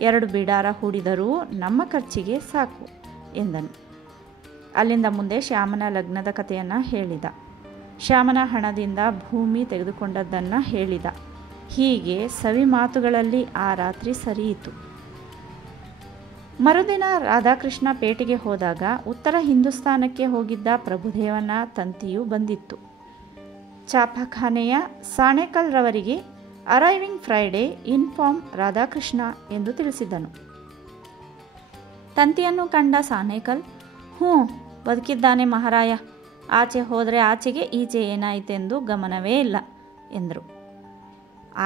2 ಬಿಡಾರ ಹೂಡಿದರೂ ನಮ್ಮ ಖರ್ಚಿಗೆ ಸಾಕು ಎಂದನು. ಅಲ್ಲಿಂದ ಮುಂದೆ ಶ್ಯಾಮನ ಲಗ್ನದ ಕಥೆಯನ್ನು ಹೇಳಿದ. ಶ್ಯಾಮನ ಹಣದಿಂದ ಭೂಮಿ ತೆಗೆದುಕೊಂಡದ್ದನ್ನು ಹೇಳಿದ. ಹೀಗೆ ಸವಿ ಮಾತುಗಳಲ್ಲಿ ಆ ರಾತ್ರಿ ಸರಿಯಿತು. ಮರುದಿನ ರಾಧಾಕೃಷ್ಣ ಪೇಟೆಗೆ ಹೋದಾಗ ಉತ್ತರ ಹಿಂದೂಸ್ತಾನಕ್ಕೆ ಹೋಗಿದ್ದ ಪ್ರಭುದೇವನ ತಂತಿಯು ಬಂದಿತ್ತು. ಛಾಪಾಖಾನೆಯ ಸಾಣೇಕಲ್ ರವರಿಗೆ ಅರೈವಿಂಗ್ ಫ್ರೈಡೆ ಇನ್ಫಾರ್ಮ್ ರಾಧಾಕೃಷ್ಣ ಎಂದು ತಿಳಿಸಿದನು. ತಂತಿಯನ್ನು ಕಂಡ ಸಾಣೇಕಲ್, ಹ್ಞೂ, ಬದುಕಿದ್ದಾನೆ ಮಹಾರಾಯ. ಆಚೆ ಹೋದರೆ ಆಚೆಗೆ, ಈಚೆ ಏನಾಯಿತೆಂದು ಗಮನವೇ ಇಲ್ಲ ಎಂದರು.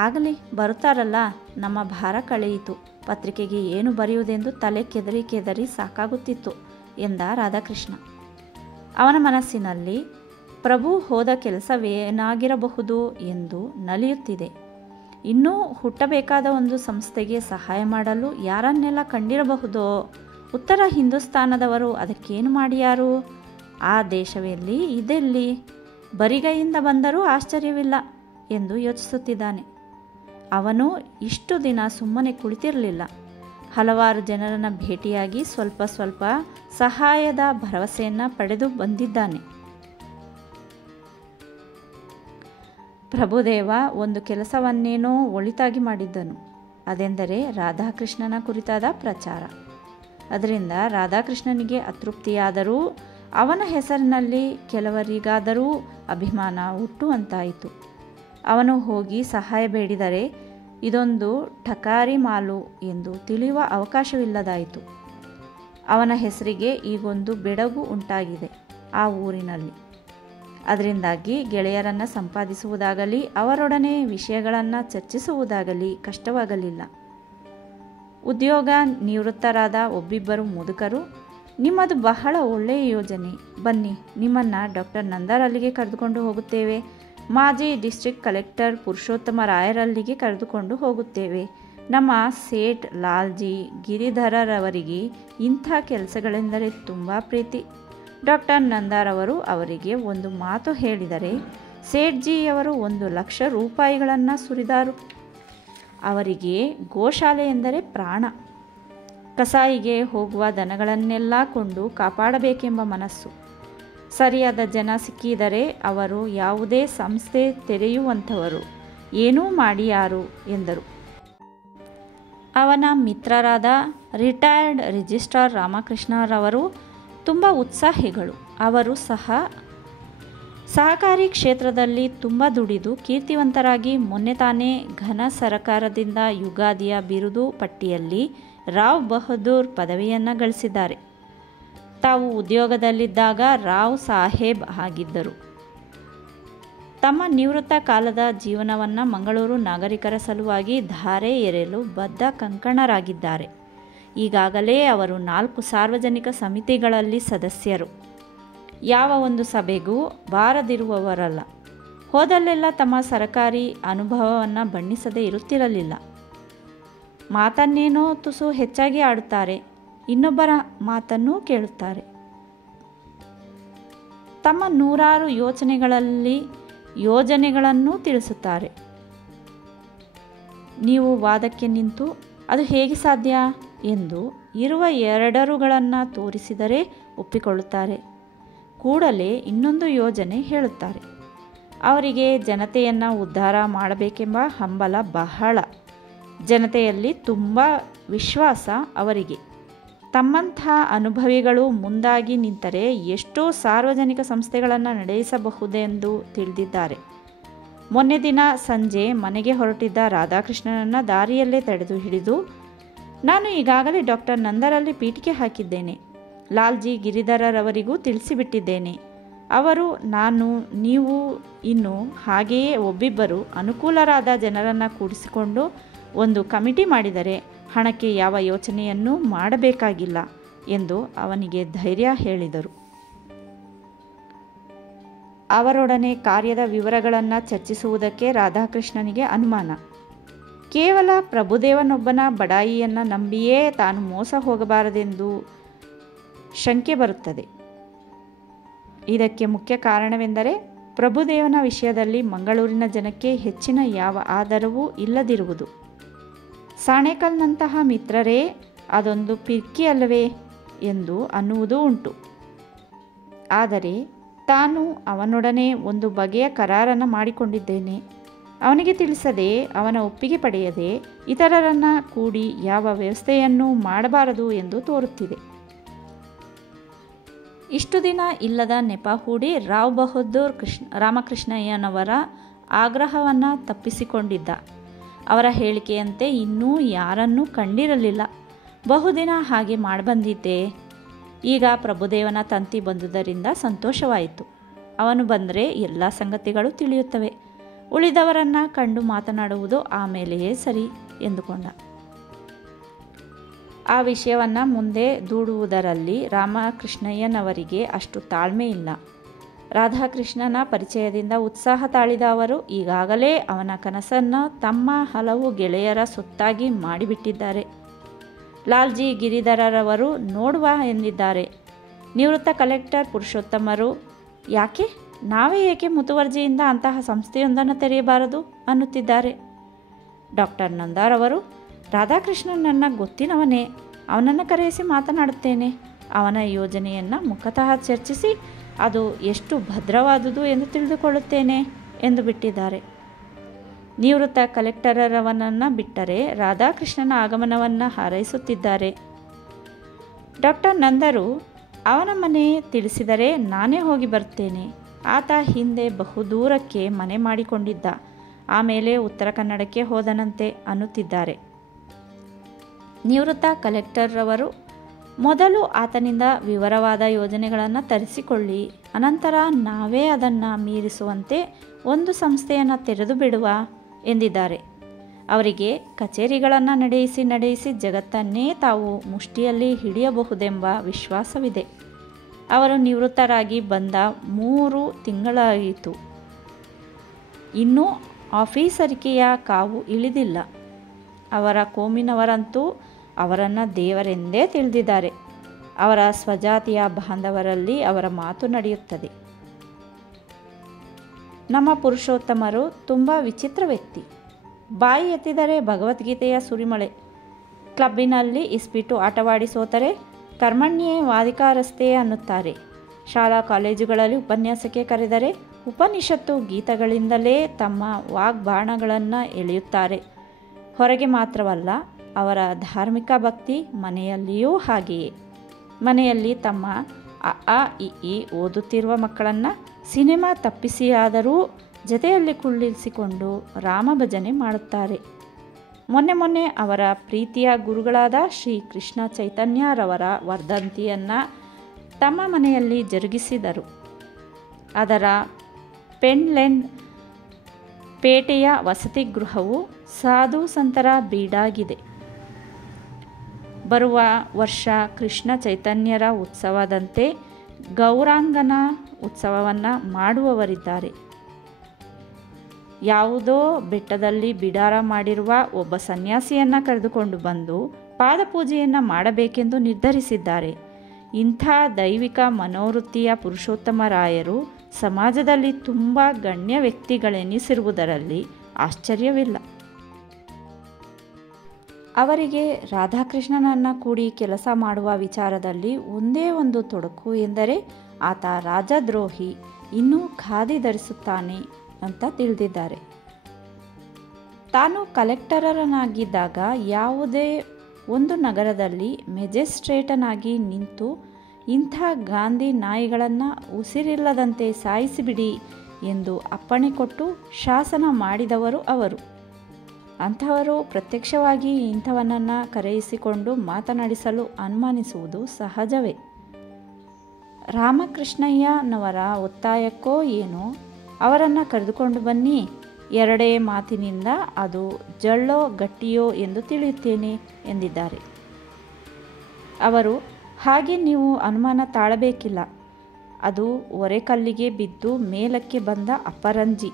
ಆಗಲಿ, ಬರುತ್ತಾರಲ್ಲ, ನಮ್ಮ ಭಾರ ಕಳೆಯಿತು. ಪತ್ರಿಕೆಗೆ ಏನು ಬರೆಯುವುದೆಂದು ತಲೆ ಕೆದರಿ ಸಾಕಾಗುತ್ತಿತ್ತು ಎಂದ ರಾಧಾಕೃಷ್ಣ. ಅವನ ಮನಸ್ಸಿನಲ್ಲಿ ಪ್ರಭು ಹೋದ ಕೆಲಸವೇನಾಗಿರಬಹುದು ಎಂದು ನಲಿಯುತ್ತಿದೆ. ಇನ್ನೂ ಹುಟ್ಟಬೇಕಾದ ಒಂದು ಸಂಸ್ಥೆಗೆ ಸಹಾಯ ಮಾಡಲು ಯಾರನ್ನೆಲ್ಲ ಕಂಡಿರಬಹುದೋ? ಉತ್ತರ ಹಿಂದೂಸ್ತಾನದವರು ಅದಕ್ಕೇನು ಮಾಡಿಯಾರು? ಆ ದೇಶವೆಲ್ಲಿ ಇದೆಲ್ಲಿ? ಬರಿಗೈಯಿಂದ ಬಂದರೂ ಆಶ್ಚರ್ಯವಿಲ್ಲ ಎಂದು ಯೋಚಿಸುತ್ತಿದ್ದಾನೆ. ಅವನು ಇಷ್ಟು ದಿನ ಸುಮ್ಮನೆ ಕುಳಿತಿರಲಿಲ್ಲ. ಹಲವಾರು ಜನರನ್ನು ಭೇಟಿಯಾಗಿ ಸ್ವಲ್ಪ ಸ್ವಲ್ಪ ಸಹಾಯದ ಭರವಸೆಯನ್ನು ಪಡೆದು ಬಂದಿದ್ದಾನೆ. ಪ್ರಭುದೇವ ಒಂದು ಕೆಲಸವನ್ನೇನೋ ಒಳಿತಾಗಿ ಮಾಡಿದ್ದನು. ಅದೆಂದರೆ ರಾಧಾಕೃಷ್ಣನ ಕುರಿತಾದ ಪ್ರಚಾರ. ಅದರಿಂದ ರಾಧಾಕೃಷ್ಣನಿಗೆ ಅತೃಪ್ತಿಯಾದರೂ ಅವನ ಹೆಸರಿನಲ್ಲಿ ಕೆಲವರಿಗಾದರೂ ಅಭಿಮಾನ ಹುಟ್ಟುವಂತಾಯಿತು. ಅವನು ಹೋಗಿ ಸಹಾಯ ಬೇಡಿದರೆ ಇದೊಂದು ಠಕಾರಿ ಮಾಲು ಎಂದು ತಿಳಿಯುವ ಅವಕಾಶವಿಲ್ಲದಾಯಿತು. ಅವನ ಹೆಸರಿಗೆ ಈಗೊಂದು ಬೆಡಗು ಉಂಟಾಗಿದೆ ಆ ಊರಿನಲ್ಲಿ. ಅದರಿಂದಾಗಿ ಗೆಳೆಯರನ್ನು ಸಂಪಾದಿಸುವುದಾಗಲಿ ಅವರೊಡನೆ ವಿಷಯಗಳನ್ನು ಚರ್ಚಿಸುವುದಾಗಲಿ ಕಷ್ಟವಾಗಲಿಲ್ಲ. ಉದ್ಯೋಗ ನಿವೃತ್ತರಾದ ಒಬ್ಬಿಬ್ಬರು ಮುದುಕರು, ನಿಮ್ಮದು ಬಹಳ ಒಳ್ಳೆಯ ಯೋಜನೆ, ಬನ್ನಿ, ನಿಮ್ಮನ್ನು ಡಾಕ್ಟರ್ ನಂದರಲ್ಲಿಗೆ ಕರೆದುಕೊಂಡು ಹೋಗುತ್ತೇವೆ, ಮಾಜಿ ಡಿಸ್ಟ್ರಿಕ್ಟ್ ಕಲೆಕ್ಟರ್ ಪುರುಷೋತ್ತಮ ರಾಯರಲ್ಲಿಗೆ ಕರೆದುಕೊಂಡು ಹೋಗುತ್ತೇವೆ. ನಮ್ಮ ಸೇಠ್ ಲಾಲ್ಜಿ ಗಿರಿಧರರವರಿಗೆ ಇಂಥ ಕೆಲಸಗಳೆಂದರೆ ತುಂಬ ಪ್ರೀತಿ. ಡಾಕ್ಟರ್ ನಂದಾರವರು ಅವರಿಗೆ ಒಂದು ಮಾತು ಹೇಳಿದರೆ ಸೇಠ್ಜಿಯವರು 1,00,000 ರೂಪಾಯಿಗಳನ್ನು ಸುರಿದಾರು. ಅವರಿಗೆ ಗೋಶಾಲೆ ಎಂದರೆ ಪ್ರಾಣ. ಕಸಾಯಿಗೆ ಹೋಗುವ ದನಗಳನ್ನೆಲ್ಲ ಕೊಂಡು ಕಾಪಾಡಬೇಕೆಂಬ ಮನಸ್ಸು. ಸರಿಯಾದ ಜನ ಸಿಕ್ಕಿದರೆ ಅವರು ಯಾವುದೇ ಸಂಸ್ಥೆ ತೆರೆಯುವಂಥವರು, ಏನೂ ಮಾಡಿಯಾರು ಎಂದರು. ಅವನ ಮಿತ್ರರಾದ ರಿಟೈರ್ಡ್ ರಿಜಿಸ್ಟ್ರಾರ್ ರಾಮಕೃಷ್ಣರವರು ತುಂಬ ಉತ್ಸಾಹಿಗಳು. ಅವರು ಸಹಕಾರಿ ಕ್ಷೇತ್ರದಲ್ಲಿ ತುಂಬ ದುಡಿದು ಕೀರ್ತಿವಂತರಾಗಿ ಮೊನ್ನೆ ತಾನೇ ಘನ ಸರಕಾರದಿಂದ ಯುಗಾದಿಯ ಬಿರುದು ಪಟ್ಟಿಯಲ್ಲಿ ರಾವ್ ಬಹದ್ದೂರ್ ಪದವಿಯನ್ನು ಗಳಿಸಿದ್ದಾರೆ. ತಾವು ಉದ್ಯೋಗದಲ್ಲಿದ್ದಾಗ ರಾವ್ ಸಾಹೇಬ್ ಆಗಿದ್ದರು. ತಮ್ಮ ನಿವೃತ್ತ ಕಾಲದ ಜೀವನವನ್ನು ಮಂಗಳೂರು ನಾಗರಿಕರ ಸಲುವಾಗಿ ಧಾರೆ ಎರೆಯಲು ಬದ್ಧ ಕಂಕಣರಾಗಿದ್ದಾರೆ. ಈಗಾಗಲೇ ಅವರು 4 ಸಾರ್ವಜನಿಕ ಸಮಿತಿಗಳಲ್ಲಿ ಸದಸ್ಯರು. ಯಾವ ಒಂದು ಸಭೆಗೂ ಬಾರದಿರುವವರಲ್ಲ. ಹೋದಲ್ಲೆಲ್ಲ ತಮ್ಮ ಸರಕಾರಿ ಅನುಭವವನ್ನು ಬಣ್ಣಿಸದೇ ಇರುತ್ತಿರಲಿಲ್ಲ. ಮಾತನ್ನೇನೋ ತುಸು ಹೆಚ್ಚಾಗಿ ಆಡುತ್ತಾರೆ, ಇನ್ನೊಬ್ಬರ ಮಾತನ್ನೂ ಕೇಳುತ್ತಾರೆ. ತಮ್ಮ 100 ಯೋಜನೆಗಳನ್ನೂ ತಿಳಿಸುತ್ತಾರೆ. ನೀವು ವಾದಕ್ಕೆ ನಿಂತು ಅದು ಹೇಗೆ ಸಾಧ್ಯ ಎಂದು ಇರುವ ಎರಡರುಗಳನ್ನು ತೋರಿಸಿದರೆ ಒಪ್ಪಿಕೊಳ್ಳುತ್ತಾರೆ. ಕೂಡಲೇ ಇನ್ನೊಂದು ಯೋಜನೆ ಹೇಳುತ್ತಾರೆ. ಅವರಿಗೆ ಜನತೆಯನ್ನು ಉದ್ಧಾರ ಮಾಡಬೇಕೆಂಬ ಹಂಬಲ ಬಹಳ. ಜನತೆಯಲ್ಲಿ ತುಂಬ ವಿಶ್ವಾಸ ಅವರಿಗೆ. ತಮ್ಮಂಥ ಅನುಭವಿಗಳು ಮುಂದಾಗಿ ನಿಂತರೆ ಎಷ್ಟೋ ಸಾರ್ವಜನಿಕ ಸಂಸ್ಥೆಗಳನ್ನು ನಡೆಸಬಹುದೆಂದು ತಿಳಿದಿದ್ದಾರೆ. ಮೊನ್ನೆ ದಿನ ಸಂಜೆ ಮನೆಗೆ ಹೊರಟಿದ್ದ ರಾಧಾಕೃಷ್ಣನನ್ನು ದಾರಿಯಲ್ಲೇ ತಡೆದು ಹಿಡಿದು, ನಾನು ಈಗಾಗಲೇ ಡಾಕ್ಟರ್ ನಂದರಲ್ಲಿ ಪೀಠಿಕೆ ಹಾಕಿದ್ದೇನೆ, ಲಾಲ್ಜಿ ಗಿರಿಧರರವರಿಗೂ ತಿಳಿಸಿಬಿಟ್ಟಿದ್ದೇನೆ. ಅವರು ನೀವು ಇನ್ನು ಹಾಗೆಯೇ ಒಬ್ಬಿಬ್ಬರು ಅನುಕೂಲರಾದ ಜನರನ್ನು ಕೂಡಿಸಿಕೊಂಡು ಒಂದು ಕಮಿಟಿ ಮಾಡಿದರೆ ಹಣಕ್ಕೆ ಯಾವ ಯೋಚನೆಯನ್ನೂ ಮಾಡಬೇಕಾಗಿಲ್ಲ ಎಂದು ಅವನಿಗೆ ಧೈರ್ಯ ಹೇಳಿದರು. ಅವರೊಡನೆ ಕಾರ್ಯದ ವಿವರಗಳನ್ನು ಚರ್ಚಿಸುವುದಕ್ಕೆ ರಾಧಾಕೃಷ್ಣನಿಗೆ ಅನುಮಾನ. ಕೇವಲ ಪ್ರಭುದೇವನೊಬ್ಬನ ಬಡಾಯಿಯನ್ನು ನಂಬಿಯೇ ತಾನು ಮೋಸ ಹೋಗಬಾರದೆಂದು ಶಂಕೆ ಬರುತ್ತದೆ. ಇದಕ್ಕೆ ಮುಖ್ಯ ಕಾರಣವೆಂದರೆ ಪ್ರಭುದೇವನ ವಿಷಯದಲ್ಲಿ ಮಂಗಳೂರಿನ ಜನಕ್ಕೆ ಹೆಚ್ಚಿನ ಯಾವ ಆಧಾರವೂ ಇಲ್ಲದಿರುವುದು. ಸಾಣೇಕಲ್ನಂತಹ ಮಿತ್ರರೇ ಅದೊಂದು ಪಿರ್ಕಿ ಅಲ್ಲವೇ ಎಂದು ಅನ್ನುವುದೂ ಉಂಟು. ಆದರೆ ತಾನು ಅವನೊಡನೆ ಒಂದು ಬಗೆಯ ಕರಾರನ್ನು ಮಾಡಿಕೊಂಡಿದ್ದೇನೆ. ಅವನಿಗೆ ತಿಳಿಸದೆ, ಅವನ ಒಪ್ಪಿಗೆ ಪಡೆಯದೆ ಇತರರನ್ನು ಕೂಡಿ ಯಾವ ವ್ಯವಸ್ಥೆಯನ್ನೂ ಮಾಡಬಾರದು ಎಂದು ತೋರುತ್ತಿದೆ. ಇಷ್ಟು ದಿನ ಇಲ್ಲದ ನೆಪ ಹೂಡಿ ರಾವ್ ಬಹದ್ದೂರ್ ರಾಮಕೃಷ್ಣಯ್ಯನವರ ಆಗ್ರಹವನ್ನು ತಪ್ಪಿಸಿಕೊಂಡಿದ್ದ. ಅವರ ಹೇಳಿಕೆಯಂತೆ ಇನ್ನೂ ಯಾರನ್ನೂ ಕಂಡಿರಲಿಲ್ಲ. ಬಹುದಿನ ಹಾಗೆ ಮಾಡಬಂದಿದ್ದೆ. ಈಗ ಪ್ರಭುದೇವನ ತಂತಿ ಬಂದುದರಿಂದ ಸಂತೋಷವಾಯಿತು. ಅವನು ಬಂದರೆ ಎಲ್ಲ ಸಂಗತಿಗಳು ತಿಳಿಯುತ್ತವೆ. ಉಳಿದವರನ್ನು ಕಂಡು ಮಾತನಾಡುವುದು ಆಮೇಲೆಯೇ ಸರಿ ಎಂದುಕೊಂಡ. ಆ ವಿಷಯವನ್ನು ಮುಂದೆ ದೂಡುವುದರಲ್ಲಿ ರಾಮಕೃಷ್ಣಯ್ಯನವರಿಗೆ ಅಷ್ಟು ತಾಳ್ಮೆ ಇಲ್ಲ. ರಾಧಾಕೃಷ್ಣನ ಪರಿಚಯದಿಂದ ಉತ್ಸಾಹ ತಾಳಿದ ಅವರು ಈಗಾಗಲೇ ಅವನ ಕನಸನ್ನು ತಮ್ಮ ಹಲವು ಗೆಳೆಯರ ಸೊತ್ತಾಗಿ ಮಾಡಿಬಿಟ್ಟಿದ್ದಾರೆ. ಲಾಲ್ಜಿ ಗಿರಿಧರರವರು ನೋಡುವ ಎಂದಿದ್ದಾರೆ. ನಿವೃತ್ತ ಕಲೆಕ್ಟರ್ ಪುರುಷೋತ್ತಮರು ನಾವೇ ಏಕೆ ಮುತುವರ್ಜಿಯಿಂದ ಅಂತಹ ಸಂಸ್ಥೆಯೊಂದನ್ನು ತೆರೆಯಬಾರದು ಅನ್ನುತ್ತಿದ್ದಾರೆ. ಡಾಕ್ಟರ್ ನಂದಾರವರು, ರಾಧಾಕೃಷ್ಣನ್ ನನ್ನ ಗೊತ್ತಿನವನೇ, ಅವನನ್ನು ಕರೆಯಿಸಿ ಮಾತನಾಡುತ್ತೇನೆ. ಅವನ ಯೋಜನೆಯನ್ನು ಮುಖತಃ ಚರ್ಚಿಸಿ ಅದು ಎಷ್ಟು ಭದ್ರವಾದುದು ಎಂದು ತಿಳಿದುಕೊಳ್ಳುತ್ತೇನೆ ಎಂದು ಬಿಟ್ಟಿದ್ದಾರೆ. ನಿವೃತ್ತ ಕಲೆಕ್ಟರವನನ್ನು ಬಿಟ್ಟರೆ ರಾಧಾಕೃಷ್ಣನ ಆಗಮನವನ್ನು ಹಾರೈಸುತ್ತಿದ್ದಾರೆ. ಡಾಕ್ಟರ್ ನಂದರು, ಅವನ ಮನೆ ತಿಳಿಸಿದರೆ ನಾನೇ ಹೋಗಿ ಬರ್ತೇನೆ. ಆತ ಹಿಂದೆ ಬಹುದೂರಕ್ಕೆ ಮನೆ ಮಾಡಿಕೊಂಡಿದ್ದ, ಆಮೇಲೆ ಉತ್ತರ ಕನ್ನಡಕ್ಕೆ ಹೋದನಂತೆ ಅನ್ನುತ್ತಿದ್ದಾರೆ. ನಿವೃತ್ತ ಕಲೆಕ್ಟರ್ರವರು, ಮೊದಲು ಆತನಿಂದ ವಿವರವಾದ ಯೋಜನೆಗಳನ್ನು ತರಿಸಿಕೊಳ್ಳಿ, ಅನಂತರ ನಾವೇ ಅದನ್ನು ಮೀರಿಸುವಂತೆ ಒಂದು ಸಂಸ್ಥೆಯನ್ನು ತೆರೆದು ಬಿಡುವ ಎಂದಿದ್ದಾರೆ. ಅವರಿಗೆ ಕಚೇರಿಗಳನ್ನು ನಡೆಯಿಸಿ ಜಗತ್ತನ್ನೇ ತಾವು ಮುಷ್ಟಿಯಲ್ಲಿ ಹಿಡಿಯಬಹುದೆಂಬ ವಿಶ್ವಾಸವಿದೆ. ಅವರು ನಿವೃತ್ತರಾಗಿ ಬಂದ 3 ತಿಂಗಳಾಯಿತು. ಇನ್ನೂ ಆಫೀಸರಿಕೆಯ ಕಾವು ಇಳಿದಿಲ್ಲ. ಅವರ ಕೋಮಿನವರಂತೂ ಅವರನ್ನು ದೇವರೆಂದೇ ತಿಳಿದಿದ್ದಾರೆ. ಅವರ ಸ್ವಜಾತಿಯ ಬಾಂಧವರಲ್ಲಿ ಅವರ ಮಾತು ನಡೆಯುತ್ತದೆ. ನಮ್ಮ ಪುರುಷೋತ್ತಮರು ತುಂಬ ವಿಚಿತ್ರ ವ್ಯಕ್ತಿ. ಬಾಯಿ ಎತ್ತಿದರೆ ಭಗವದ್ಗೀತೆಯ ಸುರಿಮಳೆ. ಕ್ಲಬ್ಬಿನಲ್ಲಿ ಇಸ್ಪೀಟು ಆಟವಾಡಿ ಸೋತರೆ ಕರ್ಮಣ್ಯೇ ವಾದಿಕಾರಸ್ತೆ ಅನ್ನುತ್ತಾರೆ. ಶಾಲಾ ಕಾಲೇಜುಗಳಲ್ಲಿ ಉಪನ್ಯಾಸಕ್ಕೆ ಕರೆದರೆ ಉಪನಿಷತ್ತು ಗೀತಗಳಿಂದಲೇ ತಮ್ಮ ವಾಗ್ಬಾಣಗಳನ್ನು ಎಳೆಯುತ್ತಾರೆ. ಹೊರಗೆ ಮಾತ್ರವಲ್ಲ, ಅವರ ಧಾರ್ಮಿಕ ಭಕ್ತಿ ಮನೆಯಲ್ಲಿಯೂ ಹಾಗೆಯೇ. ಮನೆಯಲ್ಲಿ ತಮ್ಮ ಅ ಇ ಈ ಓದುತ್ತಿರುವ ಮಕ್ಕಳನ್ನು ಸಿನಿಮಾ ತಪ್ಪಿಸಿಯಾದರೂ ಜೊತೆಯಲ್ಲಿ ಕುಳ್ಳಿರಿಸಿಕೊಂಡು ರಾಮ ಭಜನೆ ಮಾಡುತ್ತಾರೆ. ಮೊನ್ನೆ ಅವರ ಪ್ರೀತಿಯ ಗುರುಗಳಾದ ಶ್ರೀ ಕೃಷ್ಣ ಚೈತನ್ಯರವರ ವರ್ಧಂತಿಯನ್ನು ತಮ್ಮ ಮನೆಯಲ್ಲಿ ಜರುಗಿಸಿದರು. ಅದರ ಪೆನ್ಲೆಂಡ್ ಪೇಟೆಯ ವಸತಿ ಗೃಹವು ಸಾಧು ಸಂತರ ಬೀಡಾಗಿದೆ. ಬರುವ ವರ್ಷ ಕೃಷ್ಣ ಚೈತನ್ಯರ ಉತ್ಸವದಂತೆ ಗೌರಾಂಗನ ಉತ್ಸವವನ್ನು ಮಾಡುವವರಿದ್ದಾರೆ. ಯಾವುದೋ ಬೆಟ್ಟದಲ್ಲಿ ಬಿಡಾರ ಮಾಡಿರುವ ಒಬ್ಬ ಸನ್ಯಾಸಿಯನ್ನು ಕರೆದುಕೊಂಡು ಬಂದು ಪಾದಪೂಜೆಯನ್ನು ಮಾಡಬೇಕೆಂದು ನಿರ್ಧರಿಸಿದ್ದಾರೆ. ಇಂಥ ದೈವಿಕ ಮನೋವೃತ್ತಿಯ ಪುರುಷೋತ್ತಮರಾಯರು ಸಮಾಜದಲ್ಲಿ ತುಂಬ ಗಣ್ಯ ವ್ಯಕ್ತಿಗಳೆನಿಸಿರುವುದರಲ್ಲಿ ಆಶ್ಚರ್ಯವಿಲ್ಲ. ಅವರಿಗೆ ರಾಧಾಕೃಷ್ಣನನ್ನು ಕೂಡಿ ಕೆಲಸ ಮಾಡುವ ವಿಚಾರದಲ್ಲಿ ಒಂದೇ ಒಂದು ತೊಡಕು ಎಂದರೆ ಆತ ರಾಜದ್ರೋಹಿ, ಇನ್ನೂ ಖಾದಿ ಧರಿಸುತ್ತಾನೆ ಅಂತ ತಿಳಿದಿದ್ದಾರೆ. ತಾನು ಕಲೆಕ್ಟರನಾಗಿದ್ದಾಗ ಯಾವುದೇ ಒಂದು ನಗರದಲ್ಲಿ ಮೆಜಿಸ್ಟ್ರೇಟನಾಗಿ ನಿಂತು ಇಂಥ ಗಾಂಧಿ ನಾಯಿಗಳನ್ನು ಉಸಿರಿಲ್ಲದಂತೆ ಸಾಯಿಸಿಬಿಡಿ ಎಂದು ಅಪ್ಪಣೆ ಕೊಟ್ಟು ಶಾಸನ ಮಾಡಿದವರು ಅವರು. ಅಂಥವರು ಪ್ರತ್ಯಕ್ಷವಾಗಿ ಇಂಥವನನ್ನು ಕರೆಯಿಸಿಕೊಂಡು ಮಾತನಾಡಿಸಲು ಅನುಮಾನಿಸುವುದು ಸಹಜವೇ. ರಾಮಕೃಷ್ಣಯ್ಯನವರ ಒತ್ತಾಯಕ್ಕೋ ಏನೋ ಅವರನ್ನು ಕರೆದುಕೊಂಡು ಬನ್ನಿ, ಎರಡೇ ಮಾತಿನಿಂದ ಅದು ಜಳ್ಳೋ ಗಟ್ಟಿಯೋ ಎಂದು ತಿಳಿಯುತ್ತೇನೆ ಎಂದಿದ್ದಾರೆ. ಅವರು, ಹಾಗೆ ನೀವು ಅನುಮಾನ ತಾಳಬೇಕಿಲ್ಲ, ಅದು ಒರೆಕಲ್ಲಿಗೆ ಬಿದ್ದು ಮೇಲಕ್ಕೆ ಬಂದ ಅಪರಂಜಿ,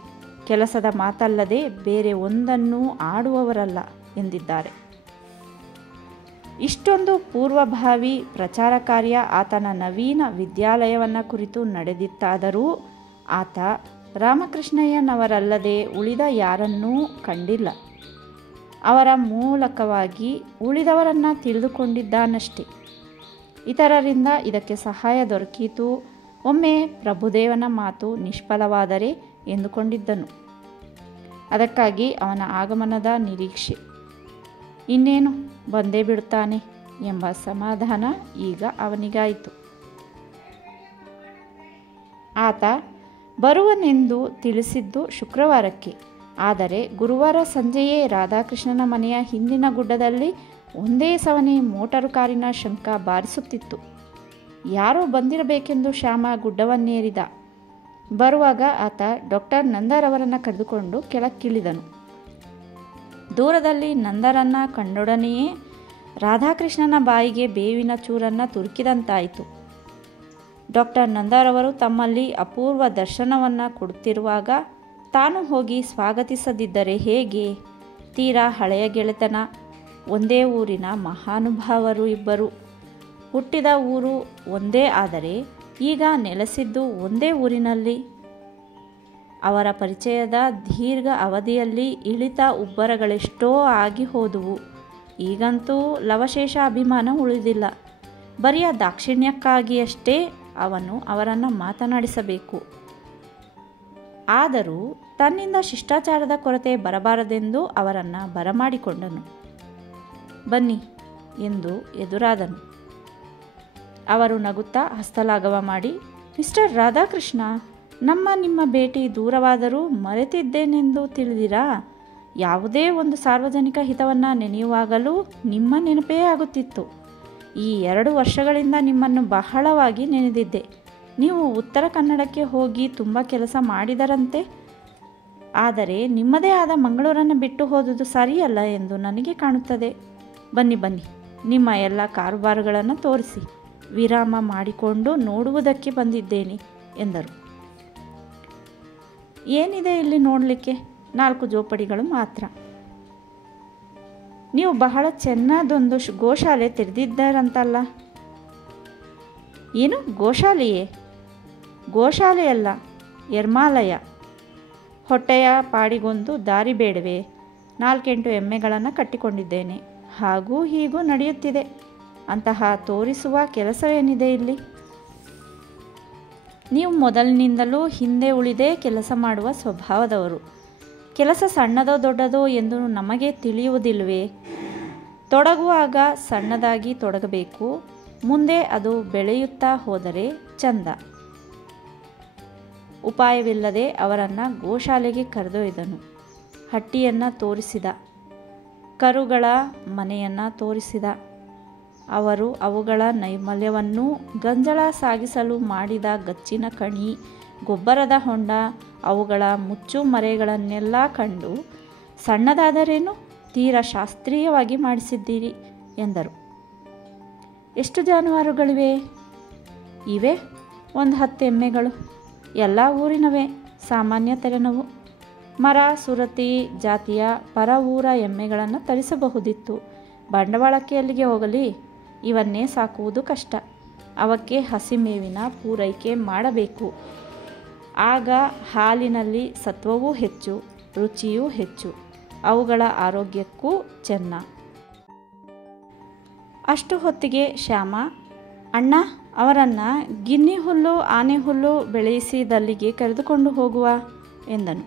ಕೆಲಸದ ಮಾತಲ್ಲದೆ ಬೇರೆ ಒಂದನ್ನೂ ಆಡುವವರಲ್ಲ ಎಂದಿದ್ದಾರೆ. ಇಷ್ಟೊಂದು ಪೂರ್ವಭಾವಿ ಪ್ರಚಾರ ಕಾರ್ಯ ಆತನ ನವೀನ ವಿದ್ಯಾಲಯವನ್ನು ಕುರಿತು ನಡೆದಿತ್ತಾದರೂ ಆತ ರಾಮಕೃಷ್ಣಯ್ಯನವರಲ್ಲದೆ ಉಳಿದ ಯಾರನ್ನೂ ಕಂಡಿಲ್ಲ. ಅವರ ಮೂಲಕವಾಗಿ ಉಳಿದವರನ್ನು ತಿಳಿದುಕೊಂಡಿದ್ದಾನಷ್ಟೆ. ಇತರರಿಂದ ಇದಕ್ಕೆ ಸಹಾಯ ದೊರಕೀತು. ಒಮ್ಮೆ ಪ್ರಭುದೇವನ ಮಾತು ನಿಷ್ಫಲವಾದರೆ ಎಂದುಕೊಂಡಿದ್ದನು. ಅದಕ್ಕಾಗಿ ಅವನ ಆಗಮನದ ನಿರೀಕ್ಷೆ. ಇನ್ನೇನು ಬಂದೇ ಬಿಡುತ್ತಾನೆ ಎಂಬ ಸಮಾಧಾನ ಈಗ ಅವನಿಗಾಯಿತು. ಆತ ಬರುವನೆಂದು ತಿಳಿಸಿದ್ದು ಶುಕ್ರವಾರಕ್ಕೆ. ಆದರೆ ಗುರುವಾರ ಸಂಜೆಯೇ ರಾಧಾಕೃಷ್ಣನ ಮನೆಯ ಹಿಂದಿನ ಗುಡ್ಡದಲ್ಲಿ ಒಂದೇ ಸವನೆ ಮೋಟಾರು ಕಾರಿನ ಶಂಕ ಬಾರಿಸುತ್ತಿತ್ತು. ಯಾರೋ ಬಂದಿರಬೇಕೆಂದು ಶ್ಯಾಮ ಗುಡ್ಡವನ್ನೇರಿದ. ಬರುವಾಗ ಆತ ಡಾಕ್ಟರ್ ನಂದರವರನ್ನು ಕರೆದುಕೊಂಡು ಕೆಳಕ್ಕಿಳಿದನು. ದೂರದಲ್ಲಿ ನಂದರನ್ನು ಕಂಡೊಡನೆಯೇ ರಾಧಾಕೃಷ್ಣನ ಬಾಯಿಗೆ ಬೇವಿನ ಚೂರನ್ನು ತುರುಕಿದಂತಾಯಿತು. ಡಾಕ್ಟರ್ ನಂದರವರು ತಮ್ಮಲ್ಲಿ ಅಪೂರ್ವ ದರ್ಶನವನ್ನು ಕೊಡುತ್ತಿರುವಾಗ ತಾನು ಹೋಗಿ ಸ್ವಾಗತಿಸದಿದ್ದರೆ ಹೇಗೆ? ತೀರಾ ಹಳೆಯ ಗೆಳೆತನ, ಒಂದೇ ಊರಿನ ಮಹಾನುಭಾವರು ಇಬ್ಬರು. ಹುಟ್ಟಿದ ಊರು ಒಂದೇ ಆದರೆ ಈಗ ನೆಲೆಸಿದ್ದು ಒಂದೇ ಊರಿನಲ್ಲಿ. ಅವರ ಪರಿಚಯದ ದೀರ್ಘ ಅವಧಿಯಲ್ಲಿ ಇಳಿತ ಉಬ್ಬರಗಳೆಷ್ಟೋ ಆಗಿ ಹೋದುವು. ಈಗಂತೂ ಲವಶೇಷ ಅಭಿಮಾನ ಉಳಿದಿಲ್ಲ. ಬರಿಯ ದಾಕ್ಷಿಣ್ಯಕ್ಕಾಗಿಯಷ್ಟೇ ಅವನು ಅವರನ್ನು ಮಾತನಾಡಿಸಬೇಕು. ಆದರೂ ತನ್ನಿಂದ ಶಿಷ್ಟಾಚಾರದ ಕೊರತೆ ಬರಬಾರದೆಂದು ಅವರನ್ನು ಬರಮಾಡಿಕೊಂಡನು. ಬನ್ನಿ ಎಂದು ಎದುರಾದನು. ಅವರು ನಗುತ್ತಾ ಹಸ್ತಲಾಘವ ಮಾಡಿ, ಮಿಸ್ಟರ್ ರಾಧಾಕೃಷ್ಣ, ನಿಮ್ಮ ಭೇಟಿ ದೂರವಾದರೂ ಮರೆತಿದ್ದೇನೆಂದು ತಿಳಿದಿರಾ? ಯಾವುದೇ ಒಂದು ಸಾರ್ವಜನಿಕ ಹಿತವನ್ನು ನೆನೆಯುವಾಗಲೂ ನಿಮ್ಮ ನೆನಪೇ ಆಗುತ್ತಿತ್ತು. ಈ 2 ವರ್ಷಗಳಿಂದ ನಿಮ್ಮನ್ನು ಬಹಳವಾಗಿ ನೆನೆದಿದ್ದೆ. ನೀವು ಉತ್ತರ ಕನ್ನಡಕ್ಕೆ ಹೋಗಿ ತುಂಬ ಕೆಲಸ ಮಾಡಿದರಂತೆ. ಆದರೆ ನಿಮ್ಮದೇ ಆದ ಮಂಗಳೂರನ್ನು ಬಿಟ್ಟು ಹೋದುದು ಸರಿಯಲ್ಲ ಎಂದು ನನಗೆ ಕಾಣುತ್ತದೆ. ಬನ್ನಿ ಬನ್ನಿ, ನಿಮ್ಮ ಎಲ್ಲ ಕಾರುಬಾರುಗಳನ್ನು ತೋರಿಸಿ, ವಿರಾಮ ಮಾಡಿಕೊಂಡು ನೋಡುವುದಕ್ಕೆ ಬಂದಿದ್ದೇನೆ ಎಂದರು. ಏನಿದೆ ಇಲ್ಲಿ ನೋಡಲಿಕ್ಕೆ? 4 ಜೋಪಡಿಗಳು ಮಾತ್ರ. ನೀವು ಬಹಳ ಚೆನ್ನಾದೊಂದು ಗೋಶಾಲೆ ತೆರೆದಿದ್ದಾರಂತಲ್ಲ? ಏನು ಗೋಶಾಲೆಯೇ? ಗೋಶಾಲೆಯಲ್ಲ, ಯರ್ಮಾಲಯ. ಹೊಟ್ಟೆಯ ಪಾಡಿಗೊಂದು ದಾರಿ ಬೇಡವೇ? 4-8 ಎಮ್ಮೆಗಳನ್ನು ಕಟ್ಟಿಕೊಂಡಿದ್ದೇನೆ. ಹಾಗೂ ಹೀಗೂ ನಡೆಯುತ್ತಿದೆ. ಅಂತಹ ತೋರಿಸುವ ಕೆಲಸವೇನಿದೆ ಇಲ್ಲಿ? ನೀವು ಮೊದಲಿನಿಂದಲೂ ಹಿಂದೆ ಉಳಿದೇ ಕೆಲಸ ಮಾಡುವ ಸ್ವಭಾವದವರು. ಕೆಲಸ ಸಣ್ಣದೋ ದೊಡ್ಡದೋ ಎಂದು ನಮಗೆ ತಿಳಿಯುವುದಿಲ್ಲವೇ? ತೊಡಗುವಾಗ ಸಣ್ಣದಾಗಿ ತೊಡಗಬೇಕು. ಮುಂದೆ ಅದು ಬೆಳೆಯುತ್ತಾ ಹೋದರೆ ಚಂದ. ಉಪಾಯವಿಲ್ಲದೆ ಅವರನ್ನು ಗೋಶಾಲೆಗೆ ಕರೆದೊಯ್ದನು. ಹಟ್ಟಿಯನ್ನು ತೋರಿಸಿದ, ಕರುಗಳ ಮನೆಯನ್ನು ತೋರಿಸಿದ. ಅವರು ಅವುಗಳ ನೈರ್ಮಲ್ಯವನ್ನೂ, ಗಂಜಳ ಸಾಗಿಸಲು ಮಾಡಿದ ಗಚ್ಚಿನ ಕಣಿ, ಗೊಬ್ಬರದ ಹೊಂಡ, ಅವುಗಳ ಮುಚ್ಚು ಮರೆಗಳನ್ನೆಲ್ಲ ಕಂಡು, ಸಣ್ಣದಾದರೇನು ತೀರಾ ಶಾಸ್ತ್ರೀಯವಾಗಿ ಮಾಡಿಸಿದ್ದೀರಿ ಎಂದರು. ಎಷ್ಟು ಜಾನುವಾರುಗಳಿವೆ? ಇವೆ ಒಂದು 10 ಎಮ್ಮೆಗಳು. ಎಲ್ಲ ಊರಿನವೇ, ಸಾಮಾನ್ಯ ತೆರನವು. ಮರ ಸುರತಿ ಜಾತಿಯ ಪರ ಊರ ಎಮ್ಮೆಗಳನ್ನು ತರಿಸಬಹುದಿತ್ತು. ಬಂಡವಾಳಕ್ಕೆ ಎಲ್ಲಿಗೆ ಹೋಗಲಿ? ಇವನ್ನೇ ಸಾಕುವುದು ಕಷ್ಟ. ಅವಕ್ಕೆ ಹಸಿಮೇವಿನ ಪೂರೈಕೆ ಮಾಡಬೇಕು. ಆಗ ಹಾಲಿನಲ್ಲಿ ಸತ್ವವೂ ಹೆಚ್ಚು, ರುಚಿಯೂ ಹೆಚ್ಚು, ಅವುಗಳ ಆರೋಗ್ಯಕ್ಕೂ ಚೆನ್ನ. ಅಷ್ಟು ಹೊತ್ತಿಗೆ ಶ್ಯಾಮ, ಅಣ್ಣ, ಅವರನ್ನು ಗಿನ್ನಿ ಹುಲ್ಲು, ಆನೆ ಹುಲ್ಲು ಬೆಳೆಸಿದಲ್ಲಿಗೆ ಕರೆದುಕೊಂಡು ಹೋಗುವ ಎಂದನು.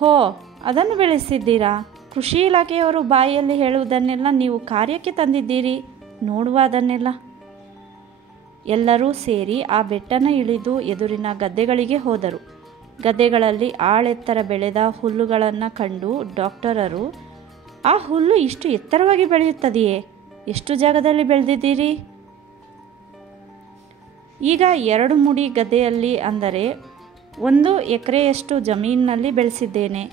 ಹೋ, ಅದನ್ನು ಬೆಳೆಸಿದ್ದೀರಾ? ಕೃಷಿ ಇಲಾಖೆಯವರು ಬಾಯಿಯಲ್ಲಿ ಹೇಳುವುದನ್ನೆಲ್ಲ ನೀವು ಕಾರ್ಯಕ್ಕೆ ತಂದಿದ್ದೀರಿ. ನೋಡುವ ಅದನ್ನೆಲ್ಲ. ಎಲ್ಲರೂ ಸೇರಿ ಆ ಬೆಟ್ಟನ ಇಳಿದು ಎದುರಿನ ಗದ್ದೆಗಳಿಗೆ ಹೋದರು. ಗದ್ದೆಗಳಲ್ಲಿ ಆಳೆತ್ತರ ಬೆಳೆದ ಹುಲ್ಲುಗಳನ್ನು ಕಂಡು ಡಾಕ್ಟರರು, ಆ ಹುಲ್ಲು ಇಷ್ಟು ಎತ್ತರವಾಗಿ ಬೆಳೆಯುತ್ತದೆಯೇ? ಎಷ್ಟು ಜಾಗದಲ್ಲಿ ಬೆಳೆದಿದ್ದೀರಿ? ಈಗ 2 ಮುಡಿ ಗದ್ದೆಯಲ್ಲಿ, ಅಂದರೆ 1 ಎಕರೆಯಷ್ಟು ಜಮೀನಿನಲ್ಲಿ ಬೆಳೆಸಿದ್ದೇನೆ.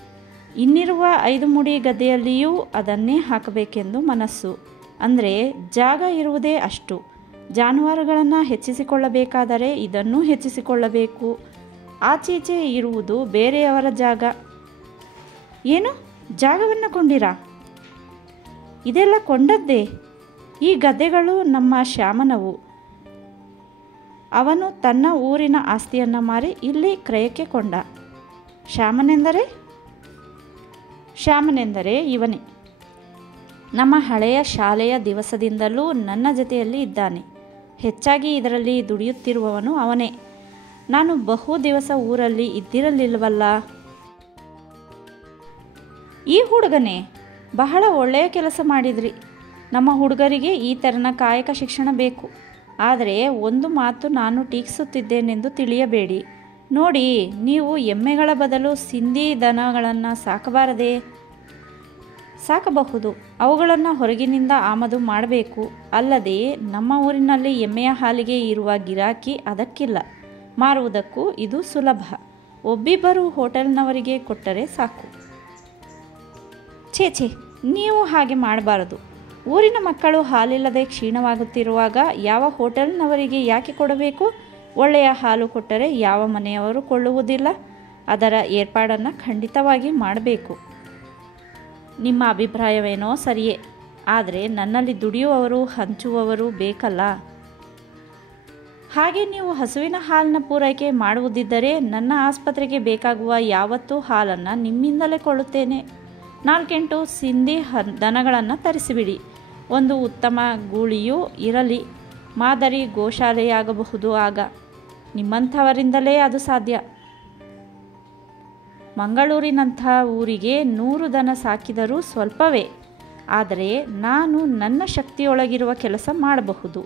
ಇನ್ನಿರುವ 5 ಮುಡಿ ಗದ್ದೆಯಲ್ಲಿಯೂ ಅದನ್ನೇ ಹಾಕಬೇಕೆಂದು ಮನಸ್ಸು. ಅಂದರೆ ಜಾಗ ಇರುವುದೇ ಅಷ್ಟು. ಜಾನುವಾರುಗಳನ್ನು ಹೆಚ್ಚಿಸಿಕೊಳ್ಳಬೇಕಾದರೆ ಇದನ್ನೂ ಹೆಚ್ಚಿಸಿಕೊಳ್ಳಬೇಕು. ಆಚೀಚೆ ಇರುವುದು ಬೇರೆಯವರ ಜಾಗ. ಏನು, ಜಾಗವನ್ನು ಕೊಂಡಿರಾ? ಇದೆಲ್ಲ ಕೊಂಡದ್ದೇ. ಈ ಗದ್ದೆಗಳು ನಮ್ಮ ಶ್ಯಾಮನವು. ಅವನು ತನ್ನ ಊರಿನ ಆಸ್ತಿಯನ್ನು ಮಾರಿ ಇಲ್ಲಿ ಕ್ರಯಕ್ಕೆ ಕೊಂಡ. ಶ್ಯಾಮನೆಂದರೆ ಇವನೇ. ನಮ್ಮ ಹಳೆಯ ಶಾಲೆಯ ದಿವಸದಿಂದಲೂ ನನ್ನ ಜೊತೆಯಲ್ಲಿ ಇದ್ದಾನೆ. ಹೆಚ್ಚಾಗಿ ಇದರಲ್ಲಿ ದುಡಿಯುತ್ತಿರುವವನು ಅವನೇ. ನಾನು ಬಹು ದಿವಸ ಊರಲ್ಲಿ ಇದ್ದಿರಲಿಲ್ಲವಲ್ಲ. ಈ ಹುಡುಗನೇ, ಬಹಳ ಒಳ್ಳೆಯ ಕೆಲಸ ಮಾಡಿದ್ರಿ. ನಮ್ಮ ಹುಡುಗರಿಗೆ ಈ ತೆರನ ಕಾಯಕ ಶಿಕ್ಷಣ ಬೇಕು. ಆದರೆ ಒಂದು ಮಾತು ನಾನು ಟೀಕಿಸುತ್ತಿದ್ದೇನೆಂದು ತಿಳಿಯಬೇಡಿ. ನೋಡಿ, ನೀವು ಎಮ್ಮೆಗಳ ಬದಲು ಸಿಂಧಿ ದನಗಳನ್ನು ಸಾಕಬಾರದೇ? ಸಾಕಬಹುದು. ಅವುಗಳನ್ನು ಹೊರಗಿನಿಂದ ಆಮದು ಮಾಡಬೇಕು. ಅಲ್ಲದೆ ನಮ್ಮ ಊರಿನಲ್ಲಿ ಎಮ್ಮೆಯ ಹಾಲಿಗೆ ಇರುವ ಗಿರಾಕಿ ಅದಕ್ಕಿಲ್ಲ. ಮಾರುವುದಕ್ಕೂ ಇದು ಸುಲಭ. ಒಬ್ಬಿಬ್ಬರು ಹೋಟೆಲ್ನವರಿಗೆ ಕೊಟ್ಟರೆ ಸಾಕು. ಛೇ, ನೀವು ಹಾಗೆ ಮಾಡಬಾರದು. ಊರಿನ ಮಕ್ಕಳು ಹಾಲಿಲ್ಲದೆ ಕ್ಷೀಣವಾಗುತ್ತಿರುವಾಗ ಯಾವ ಹೋಟೆಲ್ನವರಿಗೆ ಯಾಕೆ ಕೊಡಬೇಕು? ಒಳ್ಳೆಯ ಹಾಲು ಕೊಟ್ಟರೆ ಯಾವ ಮನೆಯವರು ಕೊಳ್ಳುವುದಿಲ್ಲ? ಅದರ ಏರ್ಪಾಡನ್ನು ಖಂಡಿತವಾಗಿ ಮಾಡಬೇಕು. ನಿಮ್ಮ ಅಭಿಪ್ರಾಯವೇನೋ ಸರಿಯೇ, ಆದರೆ ನನ್ನಲ್ಲಿ ದುಡಿಯುವವರು ಹಂಚುವವರು ಬೇಕಲ್ಲ. ಹಾಗೆ ನೀವು ಹಸುವಿನ ಹಾಲಿನ ಪೂರೈಕೆ ಮಾಡುವುದಿದ್ದರೆ ನನ್ನ ಆಸ್ಪತ್ರೆಗೆ ಬೇಕಾಗುವ ಯಾವತ್ತೂ ಹಾಲನ್ನು ನಿಮ್ಮಿಂದಲೇ ಕೊಳ್ಳುತ್ತೇನೆ. 4-8 ಸಿಂಧಿ ದನಗಳನ್ನು ತರಿಸಿಬಿಡಿ. ಒಂದು ಉತ್ತಮ ಗೂಳಿಯೂ ಇರಲಿ. ಮಾದರಿ ಗೋಶಾಲೆಯಾಗಬಹುದು. ಆಗ ನಿಮ್ಮಂಥವರಿಂದಲೇ ಅದು ಸಾಧ್ಯ. ಮಂಗಳೂರಿನಂಥ ಊರಿಗೆ 100 ದನ ಸಾಕಿದರೂ ಸ್ವಲ್ಪವೇ. ಆದರೆ ನಾನು ನನ್ನ ಶಕ್ತಿಯೊಳಗಿರುವ ಕೆಲಸ ಮಾಡಬಹುದು.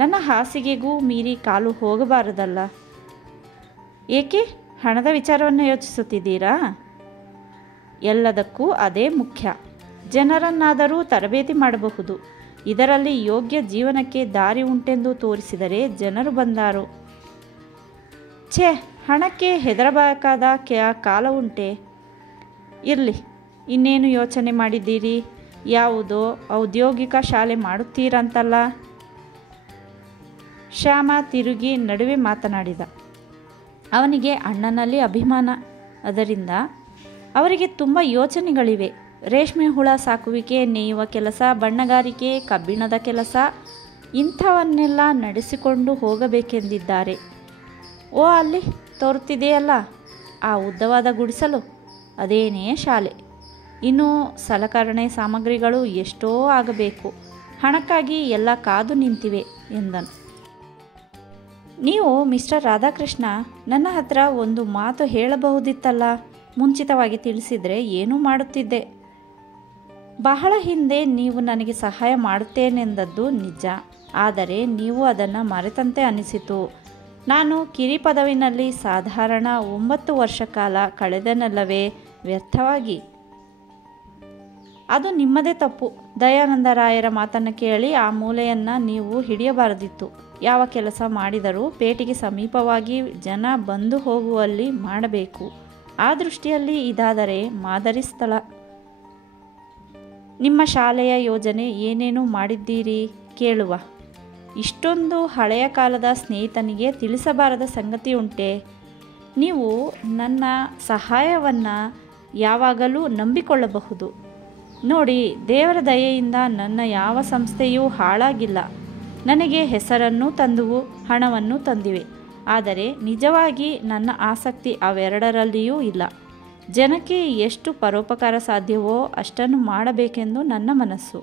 ನನ್ನ ಹಾಸಿಗೆಗೂ ಮೀರಿ ಕಾಲು ಹೋಗಬಾರದಲ್ಲ. ಏಕೆ ಹಣದ ವಿಚಾರವನ್ನು ಯೋಚಿಸುತ್ತಿದ್ದೀರಾ? ಎಲ್ಲದಕ್ಕೂ ಅದೇ ಮುಖ್ಯ. ಜನರನ್ನಾದರೂ ತರಬೇತಿ ಮಾಡಬಹುದು. ಇದರಲ್ಲಿ ಯೋಗ್ಯ ಜೀವನಕ್ಕೆ ದಾರಿ ಉಂಟೆಂದು ತೋರಿಸಿದರೆ ಜನರು ಬಂದಾರು. ಛೇ, ಹಣಕ್ಕೆ ಹೆದರಬೇಕಾದ ಕಾಲ ಉಂಟೆ? ಇರಲಿ, ಇನ್ನೇನು ಯೋಚನೆ ಮಾಡಿದ್ದೀರಿ? ಯಾವುದೋ ಔದ್ಯೋಗಿಕ ಶಾಲೆ ಮಾಡುತ್ತೀರಂತಲ್ಲ? ಶ್ಯಾಮ ತಿರುಗಿ ನಡುವೆ ಮಾತನಾಡಿದ. ಅವನಿಗೆ ಅಣ್ಣನಲ್ಲಿ ಅಭಿಮಾನ. ಅದರಿಂದ ಅವರಿಗೆ ತುಂಬ ಯೋಚನೆಗಳಿವೆ. ರೇಷ್ಮೆ ಹುಳ ಸಾಕುವಿಕೆ, ನೇಯುವ ಕೆಲಸ, ಬಣ್ಣಗಾರಿಕೆ, ಕಬ್ಬಿಣದ ಕೆಲಸ ಇಂಥವನ್ನೆಲ್ಲ ನಡೆಸಿಕೊಂಡು ಹೋಗಬೇಕೆಂದಿದ್ದಾರೆ. ಓ, ಅಲ್ಲಿ ತೋರುತ್ತಿದೆಯಲ್ಲ ಆ ಉದ್ದವಾದ ಗುಡಿಸಲು, ಅದೇನೇ ಶಾಲೆ. ಇನ್ನು ಸಲಕರಣೆ ಸಾಮಗ್ರಿಗಳು ಎಷ್ಟೋ ಆಗಬೇಕು. ಹಣಕ್ಕಾಗಿ ಎಲ್ಲ ಕಾದು ನಿಂತಿವೆ ಎಂದನು. ನೀವು ಮಿಸ್ಟರ್ ರಾಧಾಕೃಷ್ಣ, ನನ್ನ ಹತ್ರ ಒಂದು ಮಾತು ಹೇಳಬಹುದಿತ್ತಲ್ಲ. ಮುಂಚಿತವಾಗಿ ತಿಳಿಸಿದರೆ ಏನೂ ಮಾಡುತ್ತಿದ್ದೆ. ಬಹಳ ಹಿಂದೆ ನೀವು ನನಗೆ ಸಹಾಯ ಮಾಡುತ್ತೇನೆಂದದ್ದು ನಿಜ. ಆದರೆ ನೀವು ಅದನ್ನು ಮರೆತಂತೆ ಅನಿಸಿತು. ನಾನು ಕಿರಿ ಪದವಿನಲ್ಲಿ ಸಾಧಾರಣ 9 ವರ್ಷ ಕಾಲ ಕಳೆದನಲ್ಲವೇ ವ್ಯರ್ಥವಾಗಿ? ಅದು ನಿಮ್ಮದೇ ತಪ್ಪು. ದಯಾನಂದರಾಯರ ಮಾತನ್ನು ಕೇಳಿ ಆ ಮೂಲೆಯನ್ನು ನೀವು ಹಿಡಿಯಬಾರದಿತ್ತು. ಯಾವ ಕೆಲಸ ಮಾಡಿದರೂ ಪೇಟೆಗೆ ಸಮೀಪವಾಗಿ ಜನ ಬಂದು ಹೋಗುವಲ್ಲಿ ಮಾಡಬೇಕು. ಆ ದೃಷ್ಟಿಯಲ್ಲಿ ಇದಾದರೆ ಮಾದರಿ ಸ್ಥಳ. ನಿಮ್ಮ ಶಾಲೆಯ ಯೋಜನೆ ಏನೇನು ಮಾಡಿದ್ದೀರಿ ಕೇಳುವ. ಇಷ್ಟೊಂದು ಹಳೆಯ ಕಾಲದ ಸ್ನೇಹಿತನಿಗೆ ತಿಳಿಸಬಾರದ ಸಂಗತಿ ಉಂಟೆ? ನೀವು ನನ್ನ ಸಹಾಯವನ್ನು ಯಾವಾಗಲೂ ನಂಬಿಕೊಳ್ಳಬಹುದು. ನೋಡಿ, ದೇವರ ದಯೆಯಿಂದ ನನ್ನ ಯಾವ ಸಂಸ್ಥೆಯೂ ಹಾಳಾಗಿಲ್ಲ. ನನಗೆ ಹೆಸರನ್ನು ತಂದುವು, ಹಣವನ್ನು ತಂದಿವೆ. ಆದರೆ ನಿಜವಾಗಿ ನನ್ನ ಆಸಕ್ತಿ ಅವೆರಡರಲ್ಲಿಯೂ ಇಲ್ಲ. ಜನಕ್ಕೆ ಎಷ್ಟು ಪರೋಪಕಾರ ಸಾಧ್ಯವೋ ಅಷ್ಟನ್ನು ಮಾಡಬೇಕೆಂದು ನನ್ನ ಮನಸ್ಸು.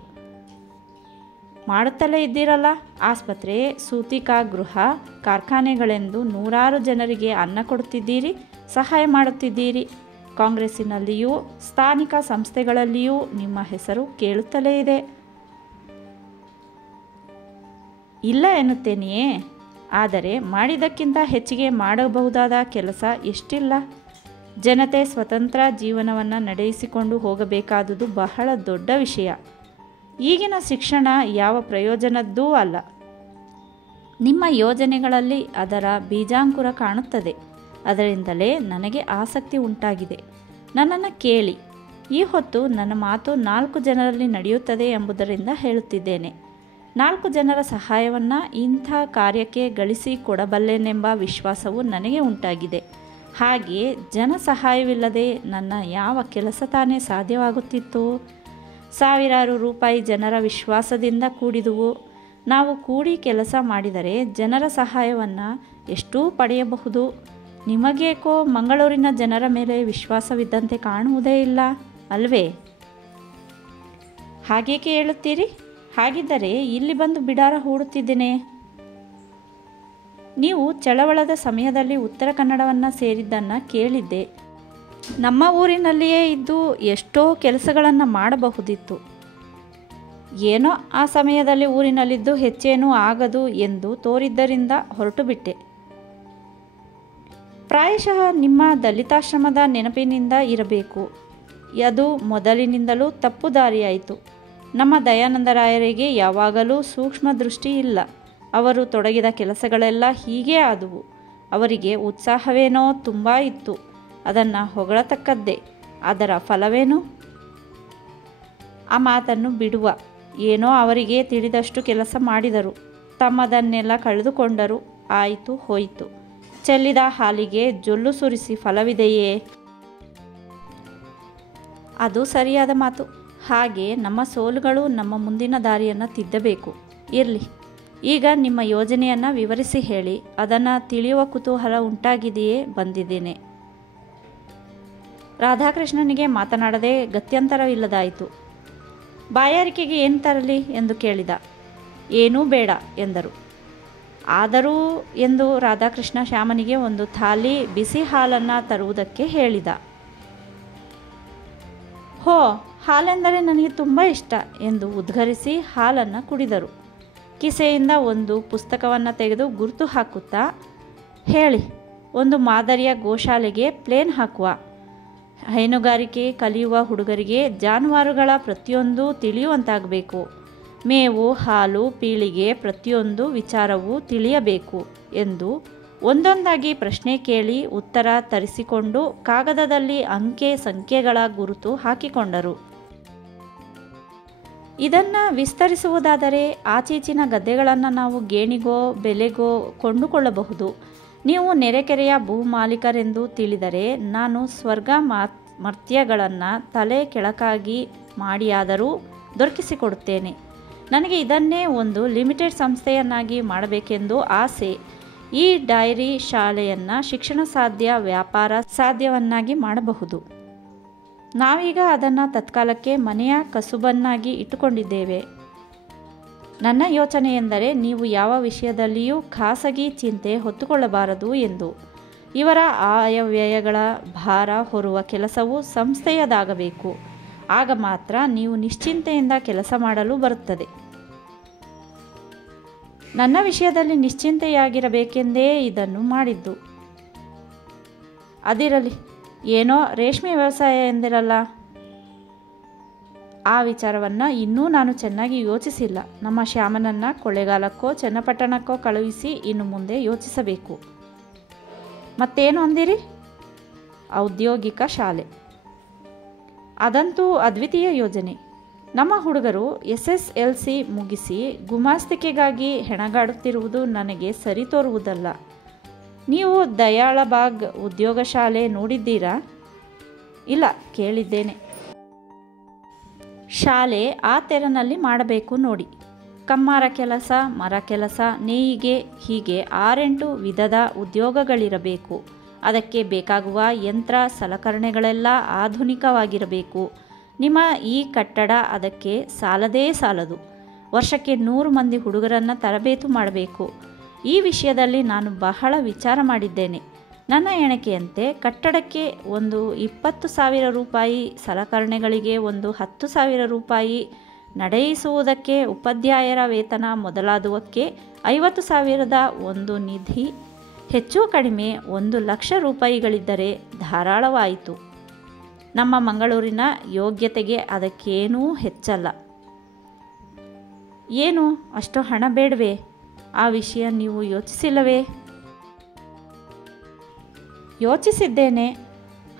ಮಾಡುತ್ತಲೇ ಇದ್ದೀರಲ್ಲ. ಆಸ್ಪತ್ರೆ, ಸೂತಿಕಾ ಗೃಹ, ಕಾರ್ಖಾನೆಗಳೆಂದು 100 ಜನರಿಗೆ ಅನ್ನ ಕೊಡುತ್ತಿದ್ದೀರಿ, ಸಹಾಯ ಮಾಡುತ್ತಿದ್ದೀರಿ. ಕಾಂಗ್ರೆಸ್ಸಿನಲ್ಲಿಯೂ ಸ್ಥಾನಿಕ ಸಂಸ್ಥೆಗಳಲ್ಲಿಯೂ ನಿಮ್ಮ ಹೆಸರು ಕೇಳುತ್ತಲೇ ಇದೆ. ಇಲ್ಲ ಎನ್ನುತ್ತೇನೆಯೇ? ಆದರೆ ಮಾಡಿದ್ದಕ್ಕಿಂತ ಹೆಚ್ಚಿಗೆ ಮಾಡಬಹುದಾದ ಕೆಲಸ ಎಷ್ಟಿಲ್ಲ? ಜನತೆ ಸ್ವತಂತ್ರ ಜೀವನವನ್ನು ನಡೆಸಿಕೊಂಡು ಹೋಗಬೇಕಾದುದು ಬಹಳ ದೊಡ್ಡ ವಿಷಯ. ಈಗಿನ ಶಿಕ್ಷಣ ಯಾವ ಪ್ರಯೋಜನದ್ದೂ ಅಲ್ಲ. ನಿಮ್ಮ ಯೋಜನೆಗಳಲ್ಲಿ ಅದರ ಬೀಜಾಂಕುರ ಕಾಣುತ್ತದೆ. ಅದರಿಂದಲೇ ನನಗೆ ಆಸಕ್ತಿ ಉಂಟಾಗಿದೆ. ನನ್ನನ್ನು ಕೇಳಿ. ಈ ಹೊತ್ತು ನನ್ನ ಮಾತು 4 ಜನರಲ್ಲಿ ನಡೆಯುತ್ತದೆ ಎಂಬುದರಿಂದ ಹೇಳುತ್ತಿದ್ದೇನೆ. 4 ಜನರ ಸಹಾಯವನ್ನು ಇಂಥ ಕಾರ್ಯಕ್ಕೆ ಗಳಿಸಿ ಕೊಡಬಲ್ಲೆನೆಂಬ ವಿಶ್ವಾಸವು ನನಗೆ ಉಂಟಾಗಿದೆ. ಹಾಗೆಯೇ ಜನ ಸಹಾಯವಿಲ್ಲದೆ ನನ್ನ ಯಾವ ಕೆಲಸ ತಾನೇ ಸಾಧ್ಯವಾಗುತ್ತಿತ್ತು? ಸಾವಿರಾರು ರೂಪಾಯಿ ಜನರ ವಿಶ್ವಾಸದಿಂದ ಕೂಡಿದುವು. ನಾವು ಕೂಡಿ ಕೆಲಸ ಮಾಡಿದರೆ ಜನರ ಸಹಾಯವನ್ನು ಎಷ್ಟೂ ಪಡೆಯಬಹುದು. ನಿಮಗೇಕೋ ಮಂಗಳೂರಿನ ಜನರ ಮೇಲೆ ವಿಶ್ವಾಸವಿದ್ದಂತೆ ಕಾಣುವುದೇ ಇಲ್ಲ ಅಲ್ವೇ? ಹಾಗೇಕೆ ಹೇಳುತ್ತೀರಿ? ಹಾಗಿದ್ದರೆ ಇಲ್ಲಿ ಬಂದು ಬಿಡಾರ ಹೂಡುತ್ತಿದ್ದೇನೆ. ನೀವು ಚಳವಳದ ಸಮಯದಲ್ಲಿ ಉತ್ತರ ಕನ್ನಡವನ್ನು ಸೇರಿದ್ದನ್ನು ಕೇಳಿದ್ದೆ. ನಮ್ಮ ಊರಿನಲ್ಲಿಯೇ ಇದ್ದು ಎಷ್ಟೋ ಕೆಲಸಗಳನ್ನು ಮಾಡಬಹುದಿತ್ತು. ಏನೋ ಆ ಸಮಯದಲ್ಲಿ ಊರಿನಲ್ಲಿದ್ದು ಹೆಚ್ಚೇನೂ ಆಗದು ಎಂದು ತೋರಿದ್ದರಿಂದ ಹೊರಟು ಬಿಟ್ಟೆ. ಪ್ರಾಯಶಃ ನಿಮ್ಮ ದಲಿತಾಶ್ರಮದ ನೆನಪಿನಿಂದ ಇರಬೇಕು. ಅದು ಮೊದಲಿನಿಂದಲೂ ತಪ್ಪು ದಾರಿಯಾಯಿತು. ನಮ್ಮ ದಯಾನಂದರಾಯರಿಗೆ ಯಾವಾಗಲೂ ಸೂಕ್ಷ್ಮ ದೃಷ್ಟಿ ಇಲ್ಲ. ಅವರು ತೊಡಗಿದ ಕೆಲಸಗಳೆಲ್ಲ ಹೀಗೇ ಆದುವು. ಅವರಿಗೆ ಉತ್ಸಾಹವೇನೋ ತುಂಬ ಇತ್ತು. ಅದನ್ನು ಹೊಗಳತಕ್ಕದ್ದೇ. ಅದರ ಫಲವೇನು? ಆ ಮಾತನ್ನು ಬಿಡುವ. ಏನೋ ಅವರಿಗೆ ತಿಳಿದಷ್ಟು ಕೆಲಸ ಮಾಡಿದರು. ತಮ್ಮದನ್ನೆಲ್ಲ ಕಳೆದುಕೊಂಡರು. ಆಯಿತು ಹೋಯಿತು. ಚೆಲ್ಲಿದ ಹಾಲಿಗೆ ಜೊಲ್ಲು ಸುರಿಸಿ ಫಲವಿದೆಯೇ? ಅದು ಸರಿಯಾದ ಮಾತು. ಹಾಗೆ ನಮ್ಮ ಸೋಲುಗಳು ನಮ್ಮ ಮುಂದಿನ ದಾರಿಯನ್ನು ತಿದ್ದಬೇಕು. ಇರಲಿ, ಈಗ ನಿಮ್ಮ ಯೋಜನೆಯನ್ನು ವಿವರಿಸಿ ಹೇಳಿ. ಅದನ್ನು ತಿಳಿಯುವ ಕುತೂಹಲ ಉಂಟಾಗಿದೆಯೇ? ಬಂದಿದ್ದೇನೆ. ರಾಧಾಕೃಷ್ಣನಿಗೆ ಮಾತನಾಡದೆ ಗತ್ಯಂತರವಿಲ್ಲದಾಯಿತು. ಬಾಯಾರಿಕೆಗೆ ಏನು ತರಲಿ ಎಂದು ಕೇಳಿದ. ಏನೂ ಬೇಡ ಎಂದರು. ಆದರೂ ಎಂದು ರಾಧಾಕೃಷ್ಣ ಶ್ಯಾಮನಿಗೆ ಒಂದು ಥಾಲಿ ಬಿಸಿ ಹಾಲನ್ನು ತರುವುದಕ್ಕೆ ಹೇಳಿದ. ಹೋ, ಹಾಲೆಂದರೆ ನನಗೆ ತುಂಬ ಇಷ್ಟ ಎಂದು ಉದ್ಗರಿಸಿ ಹಾಲನ್ನು ಕುಡಿದರು. ಕಿಸೆಯಿಂದ ಒಂದು ಪುಸ್ತಕವನ್ನು ತೆಗೆದು ಗುರುತು ಹಾಕುತ್ತಾ, ಹೇಳಿ, ಒಂದು ಮಾದರಿಯ ಗೋಶಾಲೆಗೆ ಪ್ಲೇನ್ ಹಾಕುವ. ಹೈನುಗಾರಿಕೆ ಕಲಿಯುವ ಹುಡುಗರಿಗೆ ಜಾನುವಾರುಗಳ ಪ್ರತಿಯೊಂದು ತಿಳಿಯುವಂತಾಗಬೇಕು. ಮೇವು, ಹಾಲು, ಪೀಳಿಗೆ ಪ್ರತಿಯೊಂದು ವಿಚಾರವೂ ತಿಳಿಯಬೇಕು ಎಂದು ಒಂದೊಂದಾಗಿ ಪ್ರಶ್ನೆ ಕೇಳಿ ಉತ್ತರ ತರಿಸಿಕೊಂಡು ಕಾಗದದಲ್ಲಿ ಅಂಕೆ ಸಂಖ್ಯೆಗಳ ಗುರುತು ಹಾಕಿಕೊಂಡರು. ಇದನ್ನು ವಿಸ್ತರಿಸುವುದಾದರೆ ಆಚೀಚಿನ ಗದ್ದೆಗಳನ್ನು ನಾವು ಗೇಣಿಗೋ ಬೆಲೆಗೋ ಕೊಂಡುಕೊಳ್ಳಬಹುದು. ನೀವು ನೆರೆಕೆರೆಯ ಭೂಮಾಲೀಕರೆಂದು ತಿಳಿದರೆ ನಾನು ಸ್ವರ್ಗ ಮರ್ತ್ಯಗಳನ್ನು ತಲೆ ಕೆಳಕಾಗಿ ಮಾಡಿಯಾದರೂ ದೊರಕಿಸಿಕೊಡುತ್ತೇನೆ. ನನಗೆ ಇದನ್ನೇ ಒಂದು ಲಿಮಿಟೆಡ್ ಸಂಸ್ಥೆಯನ್ನಾಗಿ ಮಾಡಬೇಕೆಂದು ಆಸೆ. ಈ ಡೈರಿ ಶಾಲೆಯನ್ನು ಶಿಕ್ಷಣ ಸಾಧ್ಯ, ವ್ಯಾಪಾರ ಸಾಧ್ಯವನ್ನಾಗಿ ಮಾಡಬಹುದು. ನಾವೀಗ ಅದನ್ನು ತತ್ಕಾಲಕ್ಕೆ ಮನೆಯ ಕಸುಬನ್ನಾಗಿ ಇಟ್ಟುಕೊಂಡಿದ್ದೇವೆ. ನನ್ನ ಯೋಚನೆ ಎಂದರೆ ನೀವು ಯಾವ ವಿಷಯದಲ್ಲಿಯೂ ಖಾಸಗಿ ಚಿಂತೆ ಹೊತ್ತುಕೊಳ್ಳಬಾರದು ಎಂದು. ಇವರ ಆಯವ್ಯಯಗಳ ಭಾರ ಹೊರುವ ಕೆಲಸವು ಸಂಸ್ಥೆಯದಾಗಬೇಕು. ಆಗ ಮಾತ್ರ ನೀವು ನಿಶ್ಚಿಂತೆಯಿಂದ ಕೆಲಸ ಮಾಡಲು ಬರುತ್ತದೆ. ನನ್ನ ವಿಷಯದಲ್ಲಿ ನಿಶ್ಚಿಂತೆಯಾಗಿರಬೇಕೆಂದೇ ಇದನ್ನು ಮಾಡಿದ್ದು. ಅದಿರಲಿ, ಏನೋ ರೇಷ್ಮೆ ವ್ಯವಸಾಯ ಎಂದಿರಲ್ಲ, ಆ ವಿಚಾರವನ್ನು ಇನ್ನೂ ನಾನು ಚೆನ್ನಾಗಿ ಯೋಚಿಸಿಲ್ಲ. ನಮ್ಮ ಶ್ಯಾಮನನ್ನು ಕೊಳ್ಳೇಗಾಲಕ್ಕೋ ಚನ್ನಪಟ್ಟಣಕ್ಕೋ ಕಳುಹಿಸಿ ಇನ್ನು ಮುಂದೆ ಯೋಚಿಸಬೇಕು. ಮತ್ತೇನು ಅಂದಿರಿ? ಔದ್ಯೋಗಿಕ ಶಾಲೆ. ಅದಂತೂ ಅದ್ವಿತೀಯ ಯೋಜನೆ. ನಮ್ಮ ಹುಡುಗರು SSLC ಮುಗಿಸಿ ಗುಮಾಸ್ತಿಕೆಗಾಗಿ ಹೆಣಗಾಡುತ್ತಿರುವುದು ನನಗೆ ಸರಿ ತೋರುವುದಲ್ಲ. ನೀವು ದಯಾಳಬಾಗ್ ಉದ್ಯೋಗ ಶಾಲೆ ನೋಡಿದ್ದೀರಾ? ಇಲ್ಲ, ಕೇಳಿದ್ದೇನೆ. ಶಾಲೆ ಆ ತೆರನಲ್ಲಿ ಮಾಡಬೇಕು ನೋಡಿ. ಕಮ್ಮಾರ ಕೆಲಸ, ಮರ ಕೆಲಸ, ನೇಯಿಗೆ, ಹೀಗೆ 6-8 ವಿಧದ ಉದ್ಯೋಗಗಳಿರಬೇಕು. ಅದಕ್ಕೆ ಬೇಕಾಗುವ ಯಂತ್ರ ಸಲಕರಣೆಗಳೆಲ್ಲ ಆಧುನಿಕವಾಗಿರಬೇಕು. ನಿಮ್ಮ ಈ ಕಟ್ಟಡ ಅದಕ್ಕೆ ಸಾಲದೇ ಸಾಲದು. ವರ್ಷಕ್ಕೆ 100 ಮಂದಿ ಹುಡುಗರನ್ನು ತರಬೇತು ಮಾಡಬೇಕು. ಈ ವಿಷಯದಲ್ಲಿ ನಾನು ಬಹಳ ವಿಚಾರ ಮಾಡಿದ್ದೇನೆ. ನನ್ನ ಎಣಿಕೆಯಂತೆ ಕಟ್ಟಡಕ್ಕೆ ಒಂದು 20,000 ರೂಪಾಯಿ, ಸಲಕರಣೆಗಳಿಗೆ ಒಂದು 10,000 ರೂಪಾಯಿ, ನಡೆಯಿಸುವುದಕ್ಕೆ ಉಪಾಧ್ಯಾಯರ ವೇತನ ಮೊದಲಾದವಕ್ಕೆ 50,000ದ ಒಂದು ನಿಧಿ, ಹೆಚ್ಚು ಕಡಿಮೆ 1,00,000 ರೂಪಾಯಿಗಳಿದ್ದರೆ ಧಾರಾಳವಾಯಿತು. ನಮ್ಮ ಮಂಗಳೂರಿನ ಯೋಗ್ಯತೆಗೆ ಅದಕ್ಕೇನೂ ಹೆಚ್ಚಲ್ಲ. ಏನು ಅಷ್ಟು ಹಣ ಬೇಡವೇ? ಆ ವಿಷಯ ನೀವು ಯೋಚಿಸಿಲ್ಲವೇ? ಯೋಚಿಸಿದ್ದೇನೆ.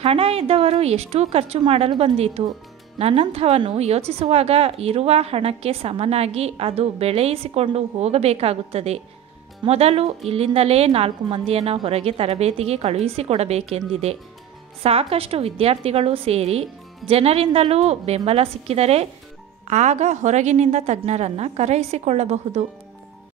ಹಣ ಇದ್ದವರು ಎಷ್ಟೂ ಖರ್ಚು ಮಾಡಲು ಬಂದೀತು. ನನ್ನಂಥವನು ಯೋಚಿಸುವಾಗ ಇರುವ ಹಣಕ್ಕೆ ಸಮನಾಗಿ ಅದು ಬೆಳೆಯಿಸಿಕೊಂಡು ಹೋಗಬೇಕಾಗುತ್ತದೆ. ಮೊದಲು ಇಲ್ಲಿಂದಲೇ 4 ಮಂದಿಯನ್ನು ಹೊರಗೆ ತರಬೇತಿಗೆ ಕಳುಹಿಸಿಕೊಡಬೇಕೆಂದಿದೆ. ಸಾಕಷ್ಟು ವಿದ್ಯಾರ್ಥಿಗಳು ಸೇರಿ ಜನರಿಂದಲೂ ಬೆಂಬಲ ಸಿಕ್ಕಿದರೆ ಆಗ ಹೊರಗಿನಿಂದ ತಜ್ಞರನ್ನು ಕರೆಯಿಸಿಕೊಳ್ಳಬಹುದು.